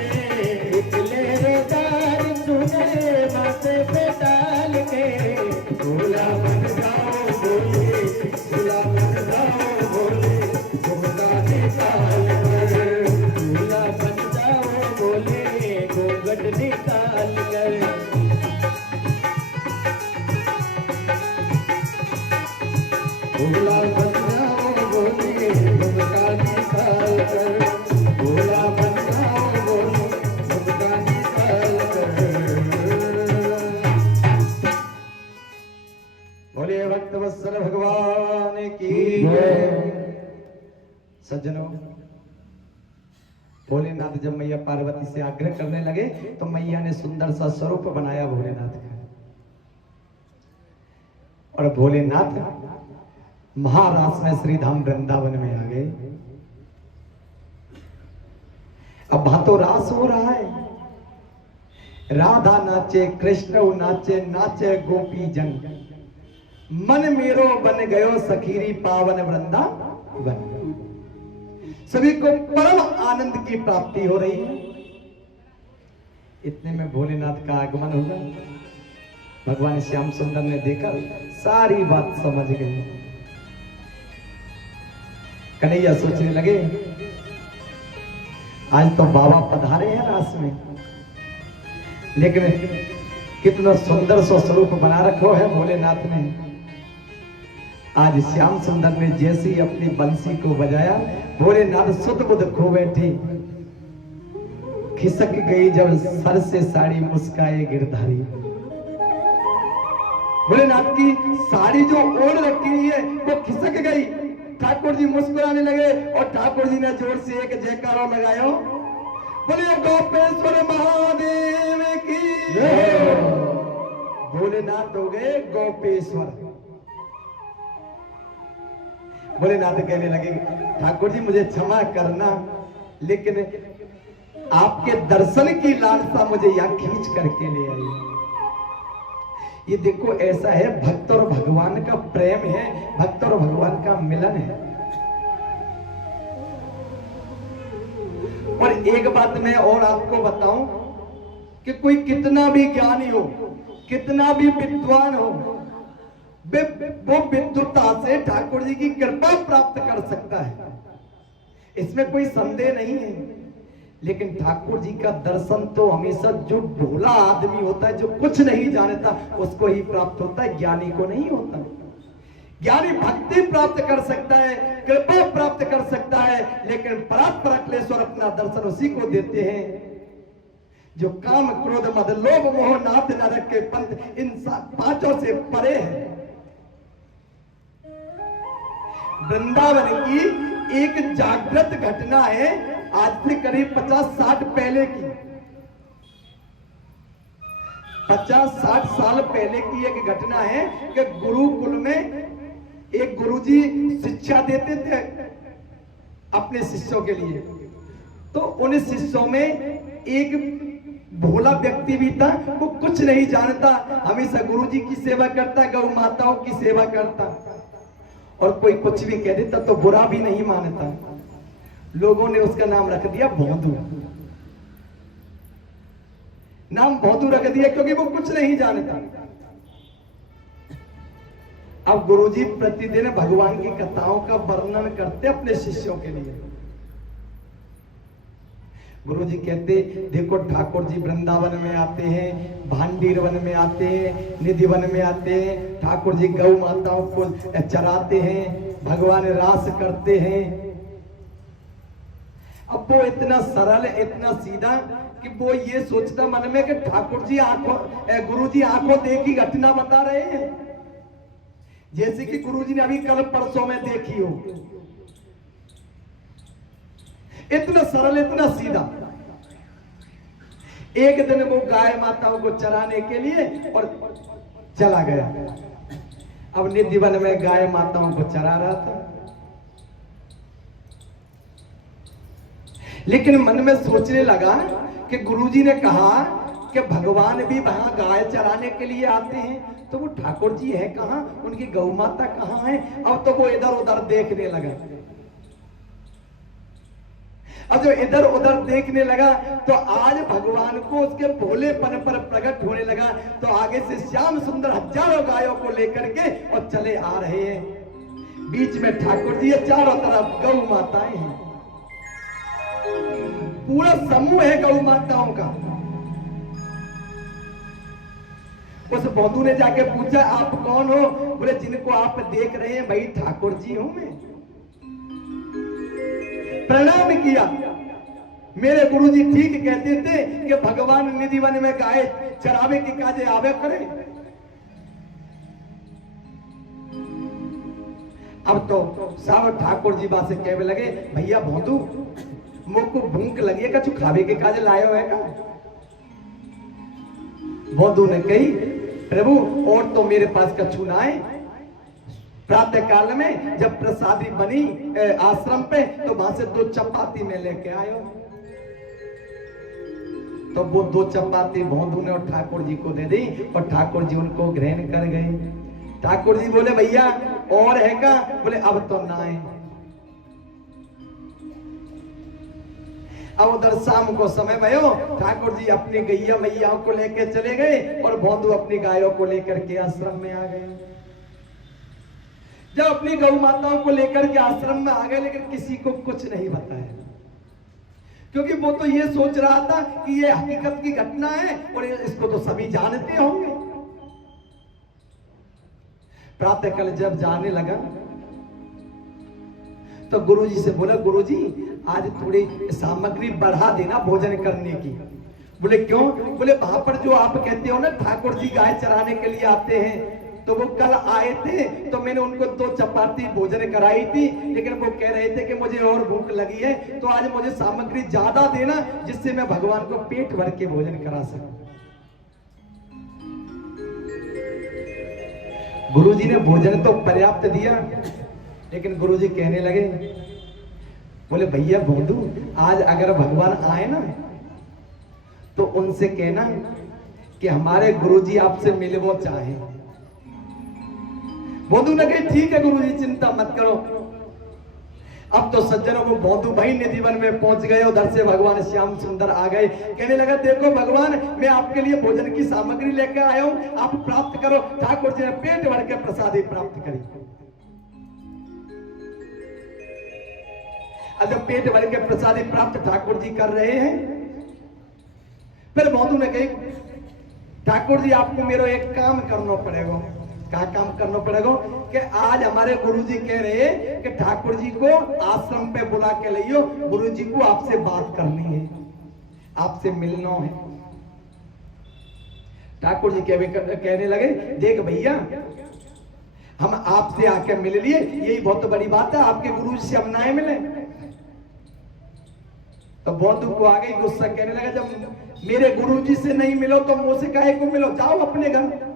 एक लहरीदार चूनर माथे पे डाल के, भोला बन जाओ भोले, भोला बन जाओ भोले घुंघटा निकाल कर, भोला बन जाओ भोले घूंघट निकाल कर। भोला बन जाओ बोले झुमका निकाल कर, भोला बन जाओ बोले झुमका निकाल कर। बोले भक्त वत्सल भगवान की जय। सज्जनों, भोलेनाथ जब मैया पार्वती से आग्रह करने लगे तो मैया ने सुंदर सा स्वरूप बनाया भोलेनाथ का, और भोलेनाथ महारास में श्री धाम वृंदावन में आ गए। अब भातो रास हो रहा है, राधा नाचे कृष्ण नाचे, नाचे गोपी जन, मन मेरो बन गयो सखीरी पावन वृंदावन। सभी को परम आनंद की प्राप्ति हो रही है। इतने में भोलेनाथ का आगमन हुआ। भगवान श्याम सुंदर ने देखा, सारी बात समझ गए। कन्हैया सोचने लगे, आज तो बाबा पधारे हैं रास में, लेकिन कितना सुंदर सा स्वरूप बना रखो है भोलेनाथ ने। आज श्याम सुंदर ने जैसे ही अपनी बंसी को बजाया, भोलेनाथ सुध बुध खो बैठे। खिसक गई जब सर से साड़ी मुस्काए गिरधारी। भोलेनाथ की साड़ी जो ओढ़ रखी है वो खिसक गई। ठाकुर जी मुस्कुराने लगे और ठाकुर जी ने जोर से एक जयकारा लगाया, बोले गोपेश्वर महादेव की जय। भोलेनाथ हो गए गोपेश्वर। भोलेनाथ कहने लगे, ठाकुर जी मुझे क्षमा करना, लेकिन आपके दर्शन की लालसा मुझे यहाँ खींच करके ले आई। ये देखो, ऐसा है भक्त और भगवान का प्रेम है, भक्त और भगवान का मिलन है। और एक बात मैं और आपको बताऊं कि कोई कितना भी ज्ञानी हो, कितना भी विद्वान हो, वो विद्वता से ठाकुर जी की कृपा प्राप्त कर सकता है, इसमें कोई संदेह नहीं है। लेकिन ठाकुर जी का दर्शन तो हमेशा जो भोला आदमी होता है, जो कुछ नहीं जानता, उसको ही प्राप्त होता है, ज्ञानी को नहीं होता। ज्ञानी भक्ति प्राप्त कर सकता है, कृपा प्राप्त कर सकता है, लेकिन परात्परक्लेश्वर अपना दर्शन उसी को देते हैं जो काम क्रोध मद लोभ मोह नाथ नरक के पंथ इन पांचों से परे है। वृंदावन की एक जागृत घटना है, आज से करीब 50-60 पहले की, 50-60 साल पहले की एक घटना है कि गुरुकुल में एक गुरुजी शिक्षा देते थे अपने शिष्यों के लिए। तो उन शिष्यों में एक भोला व्यक्ति भी था, वो कुछ नहीं जानता, हमेशा गुरुजी की सेवा करता, गौ माताओं की सेवा करता, और कोई कुछ भी कह देता तो बुरा भी नहीं मानता। लोगों ने उसका नाम रख दिया भोंदू। नाम भोंदू रख दिया क्योंकि वो कुछ नहीं जानता। अब गुरुजी प्रतिदिन भगवान की कथाओं का वर्णन करते अपने शिष्यों के लिए। गुरुजी कहते, देखो ठाकुर जी वृंदावन में आते हैं, भांडीर वन में आते हैं, निधि वन में आते हैं, ठाकुर जी गौ माताओं को चराते हैं, भगवान रास करते हैं। अब वो इतना सरल, इतना सीधा कि वो ये सोचता मन में कि ठाकुर जी गुरुजी आंखों देखी घटना बता रहे हैं, जैसे कि गुरुजी ने अभी कल परसों में देखी हो। इतना सरल, इतना सीधा। एक दिन वो गाय माताओं को चराने के लिए और चला गया। अब निधि वन में गाय माताओं को चरा रहा था, लेकिन मन में सोचने लगा कि गुरुजी ने कहा कि भगवान भी वहां गाय चराने के लिए आते हैं, तो वो ठाकुर जी है कहां, उनकी गौ माता कहां है। अब तो वो इधर उधर देखने लगा। अब जो इधर उधर देखने लगा तो आज भगवान को उसके भोलेपन पर प्रकट होने लगा। तो आगे से श्याम सुंदर हजारों गायों को लेकर के और चले आ रहे हैं। बीच में ठाकुर जी है, चारों तरफ गौ माताएं हैं, पूरा समूह है गौ माताओं का। उस बंधु ने जाके पूछा आप कौन हो? बोले जिनको आप देख रहे हैं भाई ठाकुर जी हूं मैं। प्रणाम किया। मेरे गुरुजी ठीक कहते थे कि भगवान निधि वन में गाय चरावे के काजे आवे करे। अब तो साहब ठाकुर जी बात से कहने लगे भैया भोंदू मुझको भूख लगी है, कछु खावे के काजे लायो है का? भोंदू ने कही प्रभु और तो मेरे पास कछु ना है। प्रातः काल में जब प्रसादी बनी आश्रम पे तो वहां से 2 चपाती में लेके आयो। तो वो 2 चपाती भोंदू ने और ठाकुर जी को दे दी और ठाकुर जी उनको ग्रहण कर गए। ठाकुर जी बोले भैया और है का? बोले अब तो ना है। अब उधर शाम को समय भयो, ठाकुर जी अपनी गैया मैयाओं को लेकर चले गए और भोंदू अपनी गायों को लेकर के आश्रम में आ गए। जब अपनी गौ माताओं को लेकर के आश्रम में आ गए लेकिन किसी को कुछ नहीं बताया, क्योंकि वो तो ये सोच रहा था कि ये हकीकत की घटना है और इसको तो सभी जानते होंगे। प्रातःकाल जब जाने लगा तो गुरुजी से बोला गुरुजी आज थोड़ी सामग्री बढ़ा देना भोजन करने की। बोले क्यों? बोले वहां पर जो आप कहते हो ना ठाकुर जी गाय चराने के लिए आते हैं, तो वो कल आए थे तो मैंने उनको 2 चपाती भोजन कराई थी, लेकिन वो कह रहे थे कि मुझे और भूख लगी है तो आज मुझे सामग्री ज्यादा देना जिससे मैं भगवान को पेट भर के भोजन करा सकूं। गुरुजी ने भोजन तो पर्याप्त दिया, लेकिन गुरुजी कहने लगे बोले भैया भोंदू आज अगर भगवान आए ना तो उनसे कहना कि हमारे गुरुजी आपसे मिलवो चाहे। भोंदू ने कहा ठीक है गुरुजी चिंता मत करो। अब तो सज्जनों को भोंदू भाई निधिवन में पहुंच गए। उधर से भगवान श्याम सुंदर आ गए। कहने लगा देखो भगवान मैं आपके लिए भोजन की सामग्री लेकर आया हूं, आप प्राप्त करो। ठाकुर जी ने पेट भर के प्रसादी प्राप्त करी। जब पेट भर के प्रसादी प्राप्त ठाकुर जी कर रहे हैं, फिर भोंदू ने कही ठाकुर जी आपको मेरा एक काम करना पड़ेगा। क्या काम करना पड़ेगा? कि आज हमारे गुरुजी कह रहे हैं कि ठाकुर जी को आश्रम पे बुला के लाइयो, गुरुजी को आपसे बात करनी है, आपसे मिलना है। ठाकुर जी कहने लगे देख भैया हम आपसे आके मिल लिए, यही बहुत बड़ी बात है, आपके गुरु से हम ना मिले। तो भोंदू को आ गई गुस्सा, कहने लगा जब मेरे गुरुजी से नहीं मिलो तो मुझसे काहे को मिलो, जाओ अपने घर।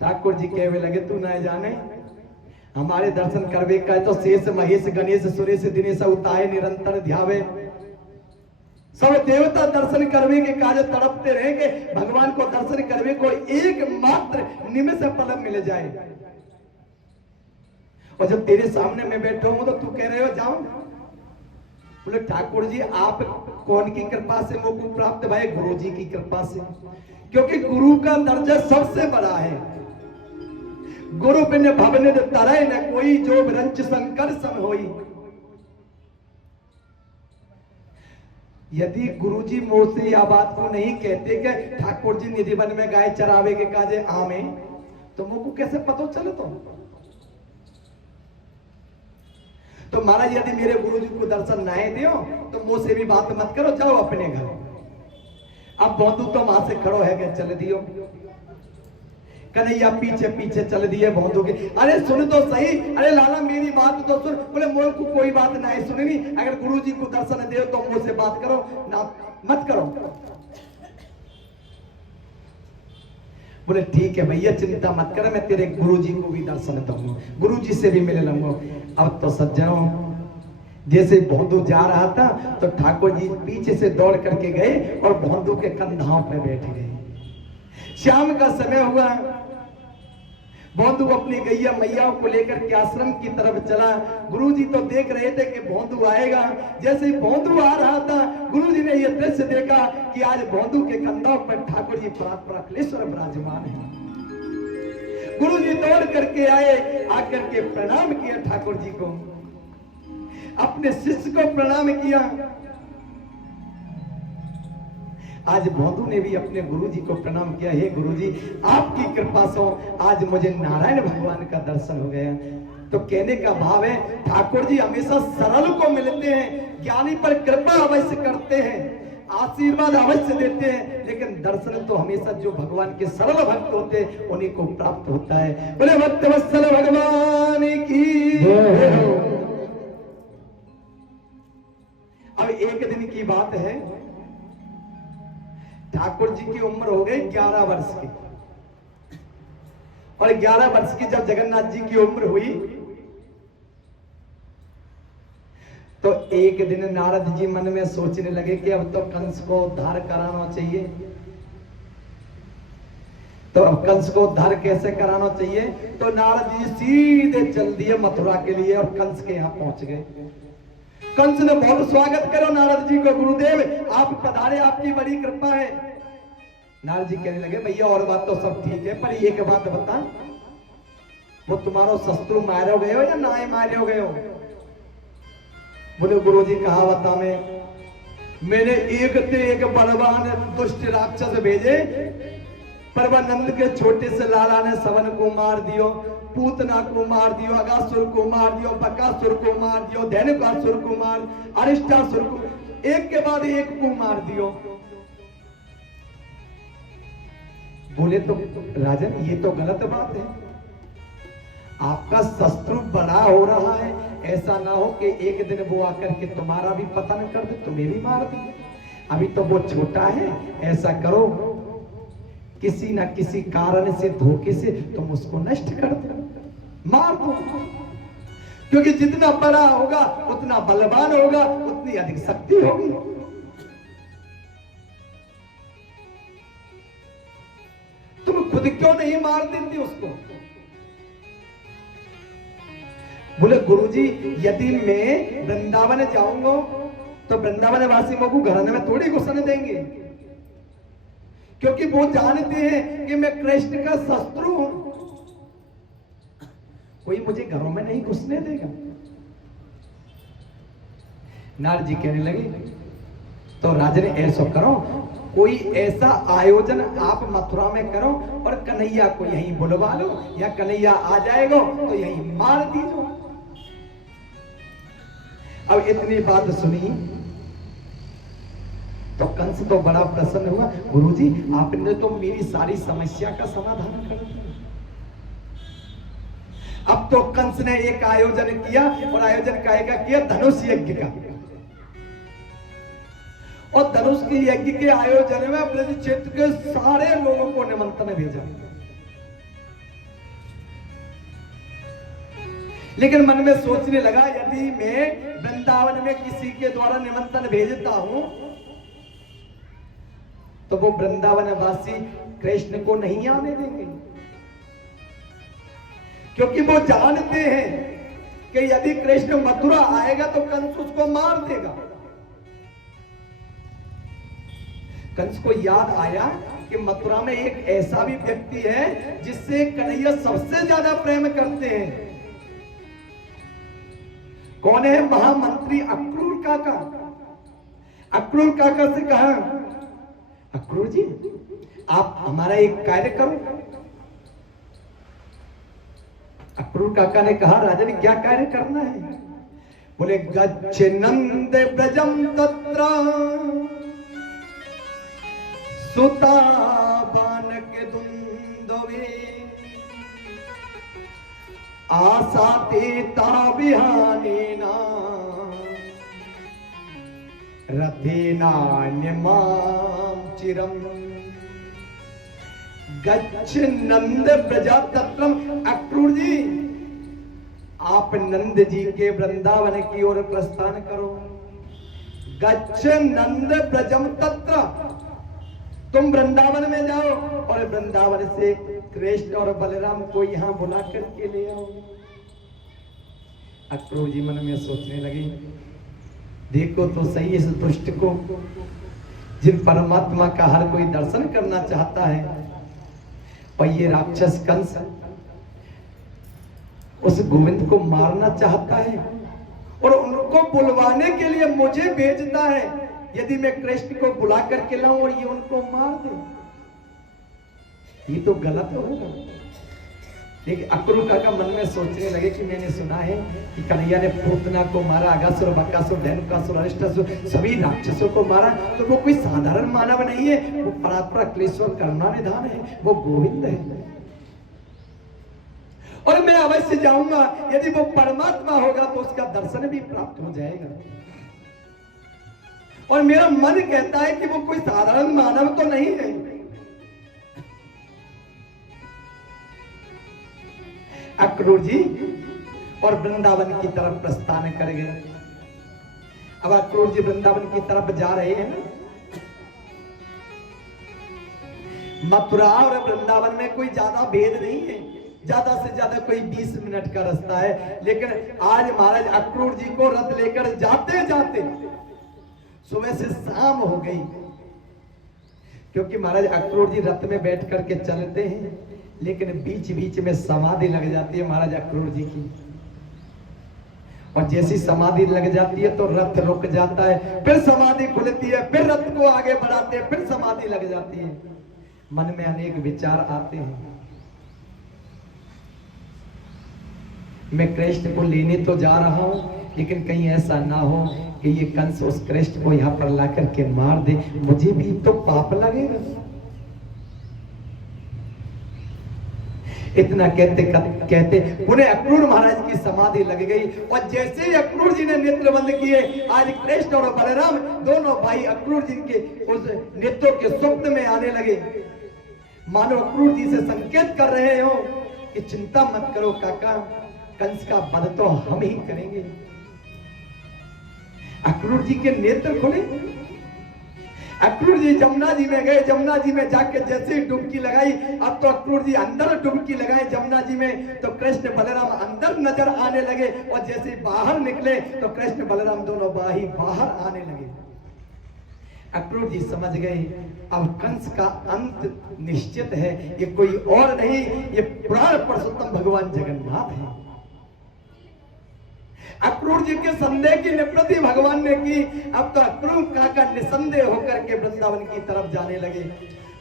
ठाकुर जी कहने लगे तू ना जाने हमारे दर्शन करवे का तो शेष महेश गणेश सुरेश दिनेश उताए निरंतर ध्यावे। सब देवता दर्शन करवे के काज तड़पते रहे कि भगवान को दर्शन करवे को एक मात्र निमिष पल मिल जाए। और जब तेरे सामने मैं बैठा हूं तो तू कह रहे हो जाओ। बोले ठाकुर जी आप कौन की कृपा से मुझको प्राप्त भाई? गुरु जी की कृपा से, क्योंकि गुरु का दर्जा सबसे बड़ा है। गुरु बिन भवन तरय न कोई, जो रंच संकर सन होई। यदि गुरुजी मुझसे यह बात को नहीं कहते कि ठाकुर जी निधिवन में गाय चरावे के काजे आमे, तो मुझको कैसे पता चले? तो महाराज यदि मेरे गुरुजी को दर्शन ना दियो तो मुझसे भी बात मत करो, जाओ अपने घर। अब भोंदू तो वहां से खड़ो है कि चल दियो। कन्हैया पीछे पीछे चल दिए भोंदू के। अरे सुन तो सही, अरे लाला मेरी बात तो सुन। बोले मोर को कोई बात नहीं सुननी, अगर गुरुजी को दर्शन दे तो मुझसे बात करो, ना मत करो। बोले ठीक है भैया चिंता मत कर, मैं तेरे गुरुजी को भी दर्शन दूंगा, गुरुजी से भी मिल लूंगा। अब तो सज्जनों जैसे भोंदू जा रहा था तो ठाकुर जी पीछे से दौड़ करके गए और भोंदू के कंधाओं पर बैठ गए। शाम का समय हुआ, भोंदू अपनी गैया मैयाओं को लेकर के आश्रम की तरफ चला। गुरुजी तो देख रहे थे कि भोंदू आएगा। जैसे ही भोंदू आ रहा था गुरुजी ने यह दृश्य देखा कि आज भोंदू के कंधों पर ठाकुर जी प्राकलेश्वर विराजमान है। गुरुजी दौड़ करके आए, आकर के प्रणाम किया ठाकुर जी को, अपने शिष्य को प्रणाम किया। आज भोंदू ने भी अपने गुरुजी को प्रणाम किया, हे गुरुजी आपकी कृपा से आज मुझे नारायण भगवान का दर्शन हो गया। तो कहने का भाव है ठाकुर जी हमेशा सरल को मिलते हैं, ज्ञानी पर कृपा अवश्य करते हैं, आशीर्वाद अवश्य देते हैं, लेकिन दर्शन तो हमेशा जो भगवान के सरल भक्त होते हैं उन्हीं को प्राप्त होता है। बोले भक्त वत्सल भगवान की जय हो। अब एक दिन की बात है, ठाकुर जी की उम्र हो गई 11 वर्ष की, और 11 वर्ष की जब जगन्नाथ जी की उम्र हुई तो एक दिन नारद जी मन में सोचने लगे कि अब तो कंस को उद्धार कराना चाहिए। तो अब कंस को उद्धार कैसे कराना चाहिए? तो नारद जी सीधे चल दिए मथुरा के लिए और कंस के यहां पहुंच गए। कंस ने बहुत स्वागत करो नारद जी को, गुरुदेव आप पधारे, आपकी बड़ी कृपा है। नारद जी कहने लगे भैया और बात तो सब ठीक है, पर एक बात बता, वो तुम्हारो शत्रु मारे गए हो या ना मारे गए हो? बोले गुरुजी कहावता में मैंने एक ते एक बलवान दुष्ट राक्षस भेजे, पर वह नंद के छोटे से लाला ने सवन को मार दियो, पूतना को मार दियो, अगासुर को मार दियो, बकासुर को मार दियो, धैनुकासुर को मार, अरिष्टासुर को, एक के बाद एक को मार दियो। बोले तो राजन ये तो गलत बात है, आपका शत्रु बड़ा हो रहा है, ऐसा ना हो कि एक दिन वो आकर के तुम्हारा भी पतन कर दे, तुम्हें भी मार दे। अभी तो वो छोटा है, ऐसा करो किसी ना किसी कारण से धोखे से तुम उसको नष्ट कर दो, मार दो, क्योंकि जितना बड़ा होगा उतना बलवान होगा, उतनी अधिक शक्ति होगी। तुम खुद क्यों नहीं मार देती उसको? बोले गुरुजी यदि मैं वृंदावन जाऊंगा तो वृंदावन वासी को घर में थोड़ी घुसने देंगे, क्योंकि वो जानते हैं कि मैं कृष्ण का शत्रु हूं, कोई मुझे घरों में नहीं घुसने देगा। नारद जी कहने लगे तो राजन ऐसा करो, कोई ऐसा आयोजन आप मथुरा में करो और कन्हैया को यहीं बुलवा लो, या कन्हैया आ जाएगा तो यहीं मार दीजो। अब इतनी बात सुनी तो कंस तो बड़ा प्रसन्न हुआ, गुरुजी आपने तो मेरी सारी समस्या का समाधान कर दिया। अब तो कंस ने एक आयोजन किया, और आयोजन काहेगा किया? धनुष यज्ञ का। और धनुष के यज्ञ के आयोजन में अपने क्षेत्र के सारे लोगों को निमंत्रण भेजा, लेकिन मन में सोचने लगा यदि मैं वृंदावन में किसी के द्वारा निमंत्रण भेजता हूं तो वो वृंदावन वासी कृष्ण को नहीं आने देंगे, क्योंकि वो जानते हैं कि यदि कृष्ण मथुरा आएगा तो कंस उसको मार देगा। कंस को याद आया कि मथुरा में एक ऐसा भी व्यक्ति है जिससे कन्हैया सबसे ज्यादा प्रेम करते हैं। कौन है? महामंत्री अक्रूर काका। अक्रूर काका से कहा अक्रूर जी आप हमारा एक कार्य करो। अक्रूर काका ने कहा राजन क्या कार्य करना है? बोले गच्छ नंद ब्रजम तत्र सुता बानक दुंदवे आसातेता विहानेना रथेनान्यमां चिरम गच्छ नंद ब्रजा तत्रम। अक्रूर जी आप नंद जी के वृंदावन की ओर प्रस्थान करो। गच्छ नंद ब्रजम तत्र, तुम वृंदावन में जाओ और वृंदावन से कृष्ण और बलराम को यहां बुला करके ले आओ। अक्रूर जी मन में सोचने लगी देखो तो सही इस दुष्ट को, जिन परमात्मा का हर कोई दर्शन करना चाहता है, और ये राक्षस कंस उस गोविंद को मारना चाहता है और उनको बुलवाने के लिए मुझे भेजता है। यदि मैं कृष्ण को बुला करके लाऊं और ये उनको मार दे, ये तो गलत होगा। लेकिन अक्रूर काका मन में सोचने लगे कि मैंने सुना है कि कन्हैया ने पूतना को मारा, अगासुर, बकासुर, धेनुकासुर, अरिष्टासुर सभी राक्षसों को मारा, तो वो कोई साधारण मानव नहीं है, वो परात्पर अखिलेश्वर करुणानिधान है, वो गोविंद है। और मैं अवश्य जाऊंगा, यदि वो परमात्मा होगा तो उसका दर्शन भी प्राप्त हो जाएगा। और मेरा मन कहता है कि वो कोई साधारण मानव तो नहीं है। अक्रूर जी और वृंदावन की तरफ प्रस्थान कर गए। अब अक्रूर जी वृंदावन की तरफ जा रहे हैं। मथुरा और वृंदावन में कोई ज्यादा भेद नहीं है, ज्यादा से ज्यादा कोई 20 मिनट का रास्ता है। लेकिन आज महाराज अक्रूर जी को रथ लेकर जाते जाते सुबह से शाम हो गई, क्योंकि महाराज अक्रूर जी रथ में बैठ करके चलते हैं, लेकिन बीच बीच में समाधि लग जाती है महाराज अक्रूर जी की। और जैसी समाधि लग जाती है तो रथ रुक जाता है, फिर समाधि खुलती है, फिर रथ को आगे बढ़ाते हैं, फिर समाधि लग जाती है। मन में अनेक विचार आते हैं, मैं कृष्ण को लेने तो जा रहा हूं, लेकिन कहीं ऐसा ना हो कि ये कंस उस कृष्ण को यहां पर ला करके मार दे, मुझे भी तो पाप लगेगा। इतना कहते कहते पुनः अक्रूर महाराज की समाधि लग गई। और जैसे ही अक्रूर जी ने नेत्र बंद किए, आज कृष्ण और बलराम दोनों भाई अक्रूर जी के उस नेत्रों के स्वप्न में आने लगे, मानो अक्रूर जी से संकेत कर रहे हो कि चिंता मत करो काका, कंस का वध तो हम ही करेंगे। अक्रूर जी के नेत्र खुले, अक्रूर जी जमुना जी में गए, जमुना जी में जाकर जैसे डुबकी लगाई, अब तो अक्रूर जी अंदर डुबकी लगाए जमुना जी में, तो कृष्ण बलराम अंदर नजर आने लगे। और जैसे बाहर निकले तो कृष्ण बलराम दोनों भाई बाहर आने लगे। अक्रूर जी समझ गए अब कंस का अंत निश्चित है, ये कोई और नहीं, ये पुराण पुरुषोत्तम भगवान जगन्नाथ है। अक्रूर जी के संदेह की निवृत्ति भगवान ने की। अब तो अक्रूर काका निसंदेह होकर के वृंदावन की तरफ जाने लगे।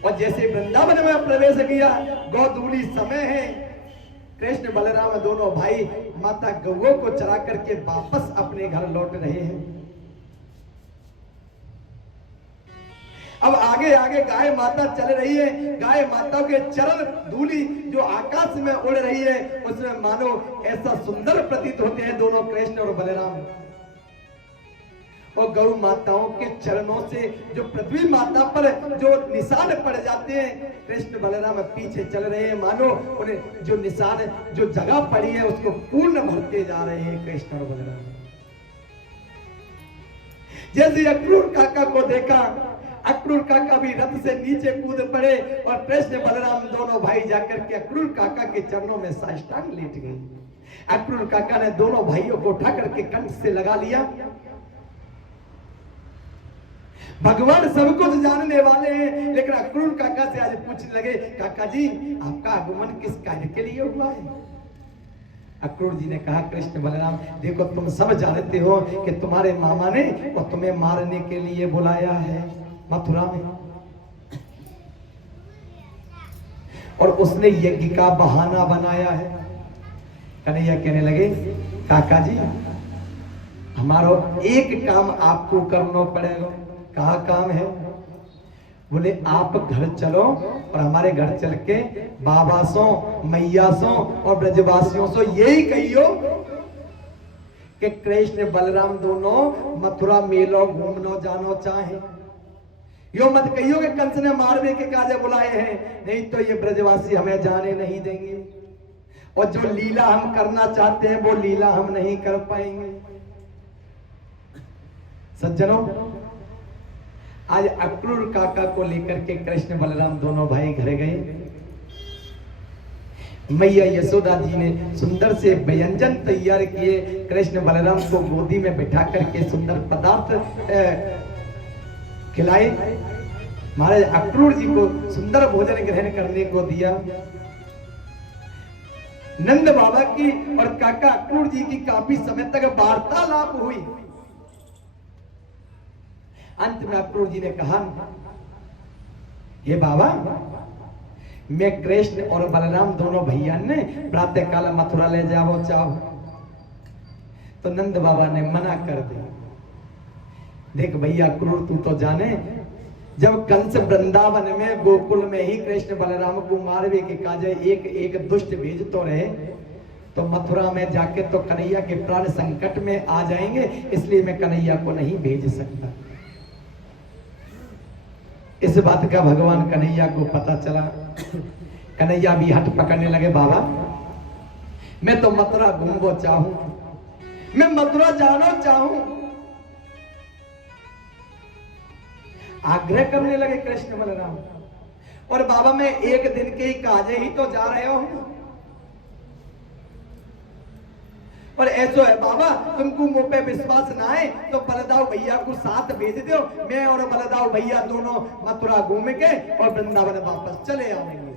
और जैसे वृंदावन में प्रवेश किया, गोधूली समय है, कृष्ण बलराम दोनों भाई माता गौ को चरा करके वापस अपने घर लौट रहे हैं। अब आगे आगे गाय माता चल रही है, गाय माता के चरण धूली जो आकाश में उड़ रही है, उसमें मानो ऐसा सुंदर प्रतीत होते हैं दोनों कृष्ण और बलराम। और गौ माताओं के चरणों से जो पृथ्वी माता पर जो निशान पड़ जाते हैं, कृष्ण बलराम पीछे चल रहे हैं, मानो उन्हें जो निशान जो जगह पड़ी है उसको पूर्ण भरते जा रहे हैं कृष्ण और बलराम। जैसे अक्रूर काका को देखा, अक्रूर काका भी रथ से नीचे कूद पड़े और कृष्ण बलराम दोनों भाई जाकर के अक्रूर काका के चरणों में साष्टांग लेट गए। अक्रूर काका ने दोनों भाइयों को उठा करके कंठ से लगा लिया। भगवान सब कुछ जानने वाले हैं, लेकिन अक्रूर काका से आज पूछने लगे, काका जी आपका आगमन किस कार्य के लिए हुआ है? अक्रूर जी ने कहा, कृष्ण बलराम देखो तुम सब जानते हो कि तुम्हारे मामा ने और तुम्हें मारने के लिए बुलाया है मथुरा में, और उसने यज्ञ का बहाना बनाया है। कन्हैया कहने लगे, काका जी हमारा एक काम आपको करना पड़ेगा। कहा काम है? बोले आप घर चलो और हमारे घर चल के बाबा सो, मैया सो और ब्रजवासियों सो यही कहियो कि कृष्ण बलराम दोनों मथुरा मेलो घूमनो जानो चाहे। यो मत कहियो कि कंस ने मारने के काजे बुलाए हैं, नहीं तो ये ब्रजवासी हमें जाने नहीं देंगे, और जो लीला हम करना चाहते हैं वो लीला हम नहीं कर पाएंगे। सज्जनों, आज अक्रूर काका को लेकर के कृष्ण बलराम दोनों भाई घर गए। मैया यशोदा जी ने सुंदर से व्यंजन तैयार किए, कृष्ण बलराम को गोदी में बिठा करके सुंदर पदार्थ खिलाए। महाराज अक्रूर जी को सुंदर भोजन ग्रहण करने को दिया। नंद बाबा की और काका अक्रूर जी की काफी समय तक वार्तालाप हुई। अंत में अक्रूर जी ने कहा, ये बाबा, मैं कृष्ण और बलराम दोनों भैया ने प्रातः काल मथुरा ले जाओ चाहो। तो नंद बाबा ने मना कर दिया। देख भैया क्रूर, तू तो जाने जब कंस वृंदावन में गोकुल में ही कृष्ण बलराम को मारवे के काजे एक एक दुष्ट भेज तो रहे, तो मथुरा में जाके तो कन्हैया के प्राण संकट में आ जाएंगे, इसलिए मैं कन्हैया को नहीं भेज सकता। इस बात का भगवान कन्हैया को पता चला। कन्हैया भी हट पकड़ने लगे, बाबा मैं तो मथुरा घूमो चाहूं, मैं मथुरा जाना चाहूं। आग्रह करने लगे कृष्ण बलराम। और बाबा मैं एक दिन के ही काजे ही तो जा रहे हूं, और ऐसो है बाबा, तुमको मुंह पे विश्वास ना आए तो बलदाऊ भैया को साथ भेज दो, मैं और बलदाऊ भैया दोनों मथुरा घूम के और वृंदावन वापस चले आएंगे।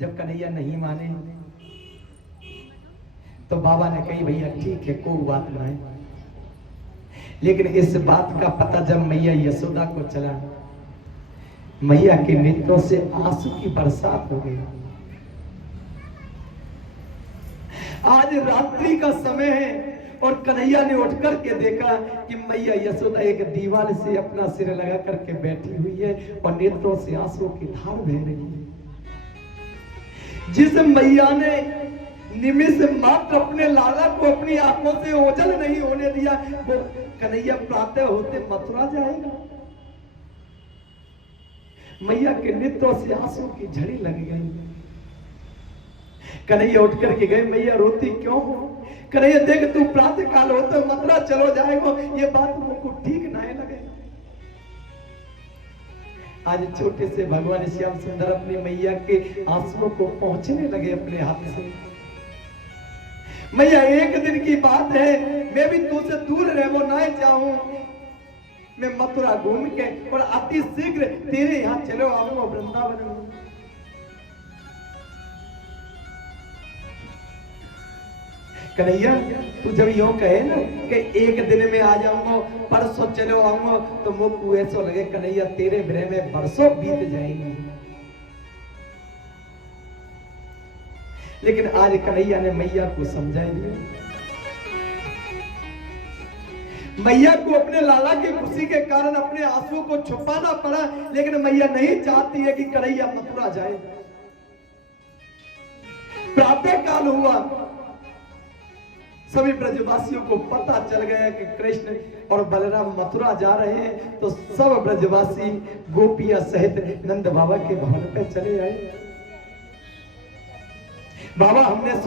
जब कन्हैया नहीं माने तो बाबा ने कही, भैया ठीक है, कोई बात ना है। लेकिन इस बात का पता जब मैया यशोदा को चला, मैया के नेत्रों से आंसू की बरसात हो गई। आज रात्रि का समय है और कन्हैया ने उठ करके देखा कि मैया यशोदा एक दीवार से अपना सिर लगा करके बैठी हुई है और नेत्रों से आंसू की धार बह रही है। जिस मैया ने निमिष मात्र अपने लाला को अपनी आंखों से ओझल नहीं होने दिया, वो कन्हैया प्रातः होते मथुरा जाएगा। मैया के नेत्रों से आंसू की झड़ी लग गई। कन्हैया उठ करके गए, मैया रोती क्यों हो? कन्हैया देख, तू प्रातः काल हो तो मथुरा चलो जाएगा, ये बात मुझको ठीक नहीं लगे। आज छोटे से भगवान श्याम सुंदर अपनी मैया के आंसुओं को पहुंचने लगे अपने हाथ से। मैया एक दिन की बात है, मैं भी तुझसे दूर रहना ना चाहूं, मैं मथुरा घूम के और अति शीघ्र तेरे यहाँ चलो आऊंगा वृंदावन में। कन्हैया तू जब यूं कहे ना कि एक दिन में आ जाऊंगा, परसों चलो आऊंगा, तो मुझको ऐसा लगे कन्हैया तेरे विरह में बरसों बीत जाएंगे। लेकिन आज कन्हैया ने मैया को समझा दिया। मैया को अपने लाला की खुशी के कारण अपने आंसुओं को छुपाना पड़ा, लेकिन मैया नहीं चाहती है कि कन्हैया मथुरा जाए। प्रातः काल हुआ, सभी ब्रजवासियों को पता चल गया कि कृष्ण और बलराम मथुरा जा रहे हैं, तो सब ब्रजवासी गोपियां सहित नंद बाबा के भवन पे चले आए। बाबा हमने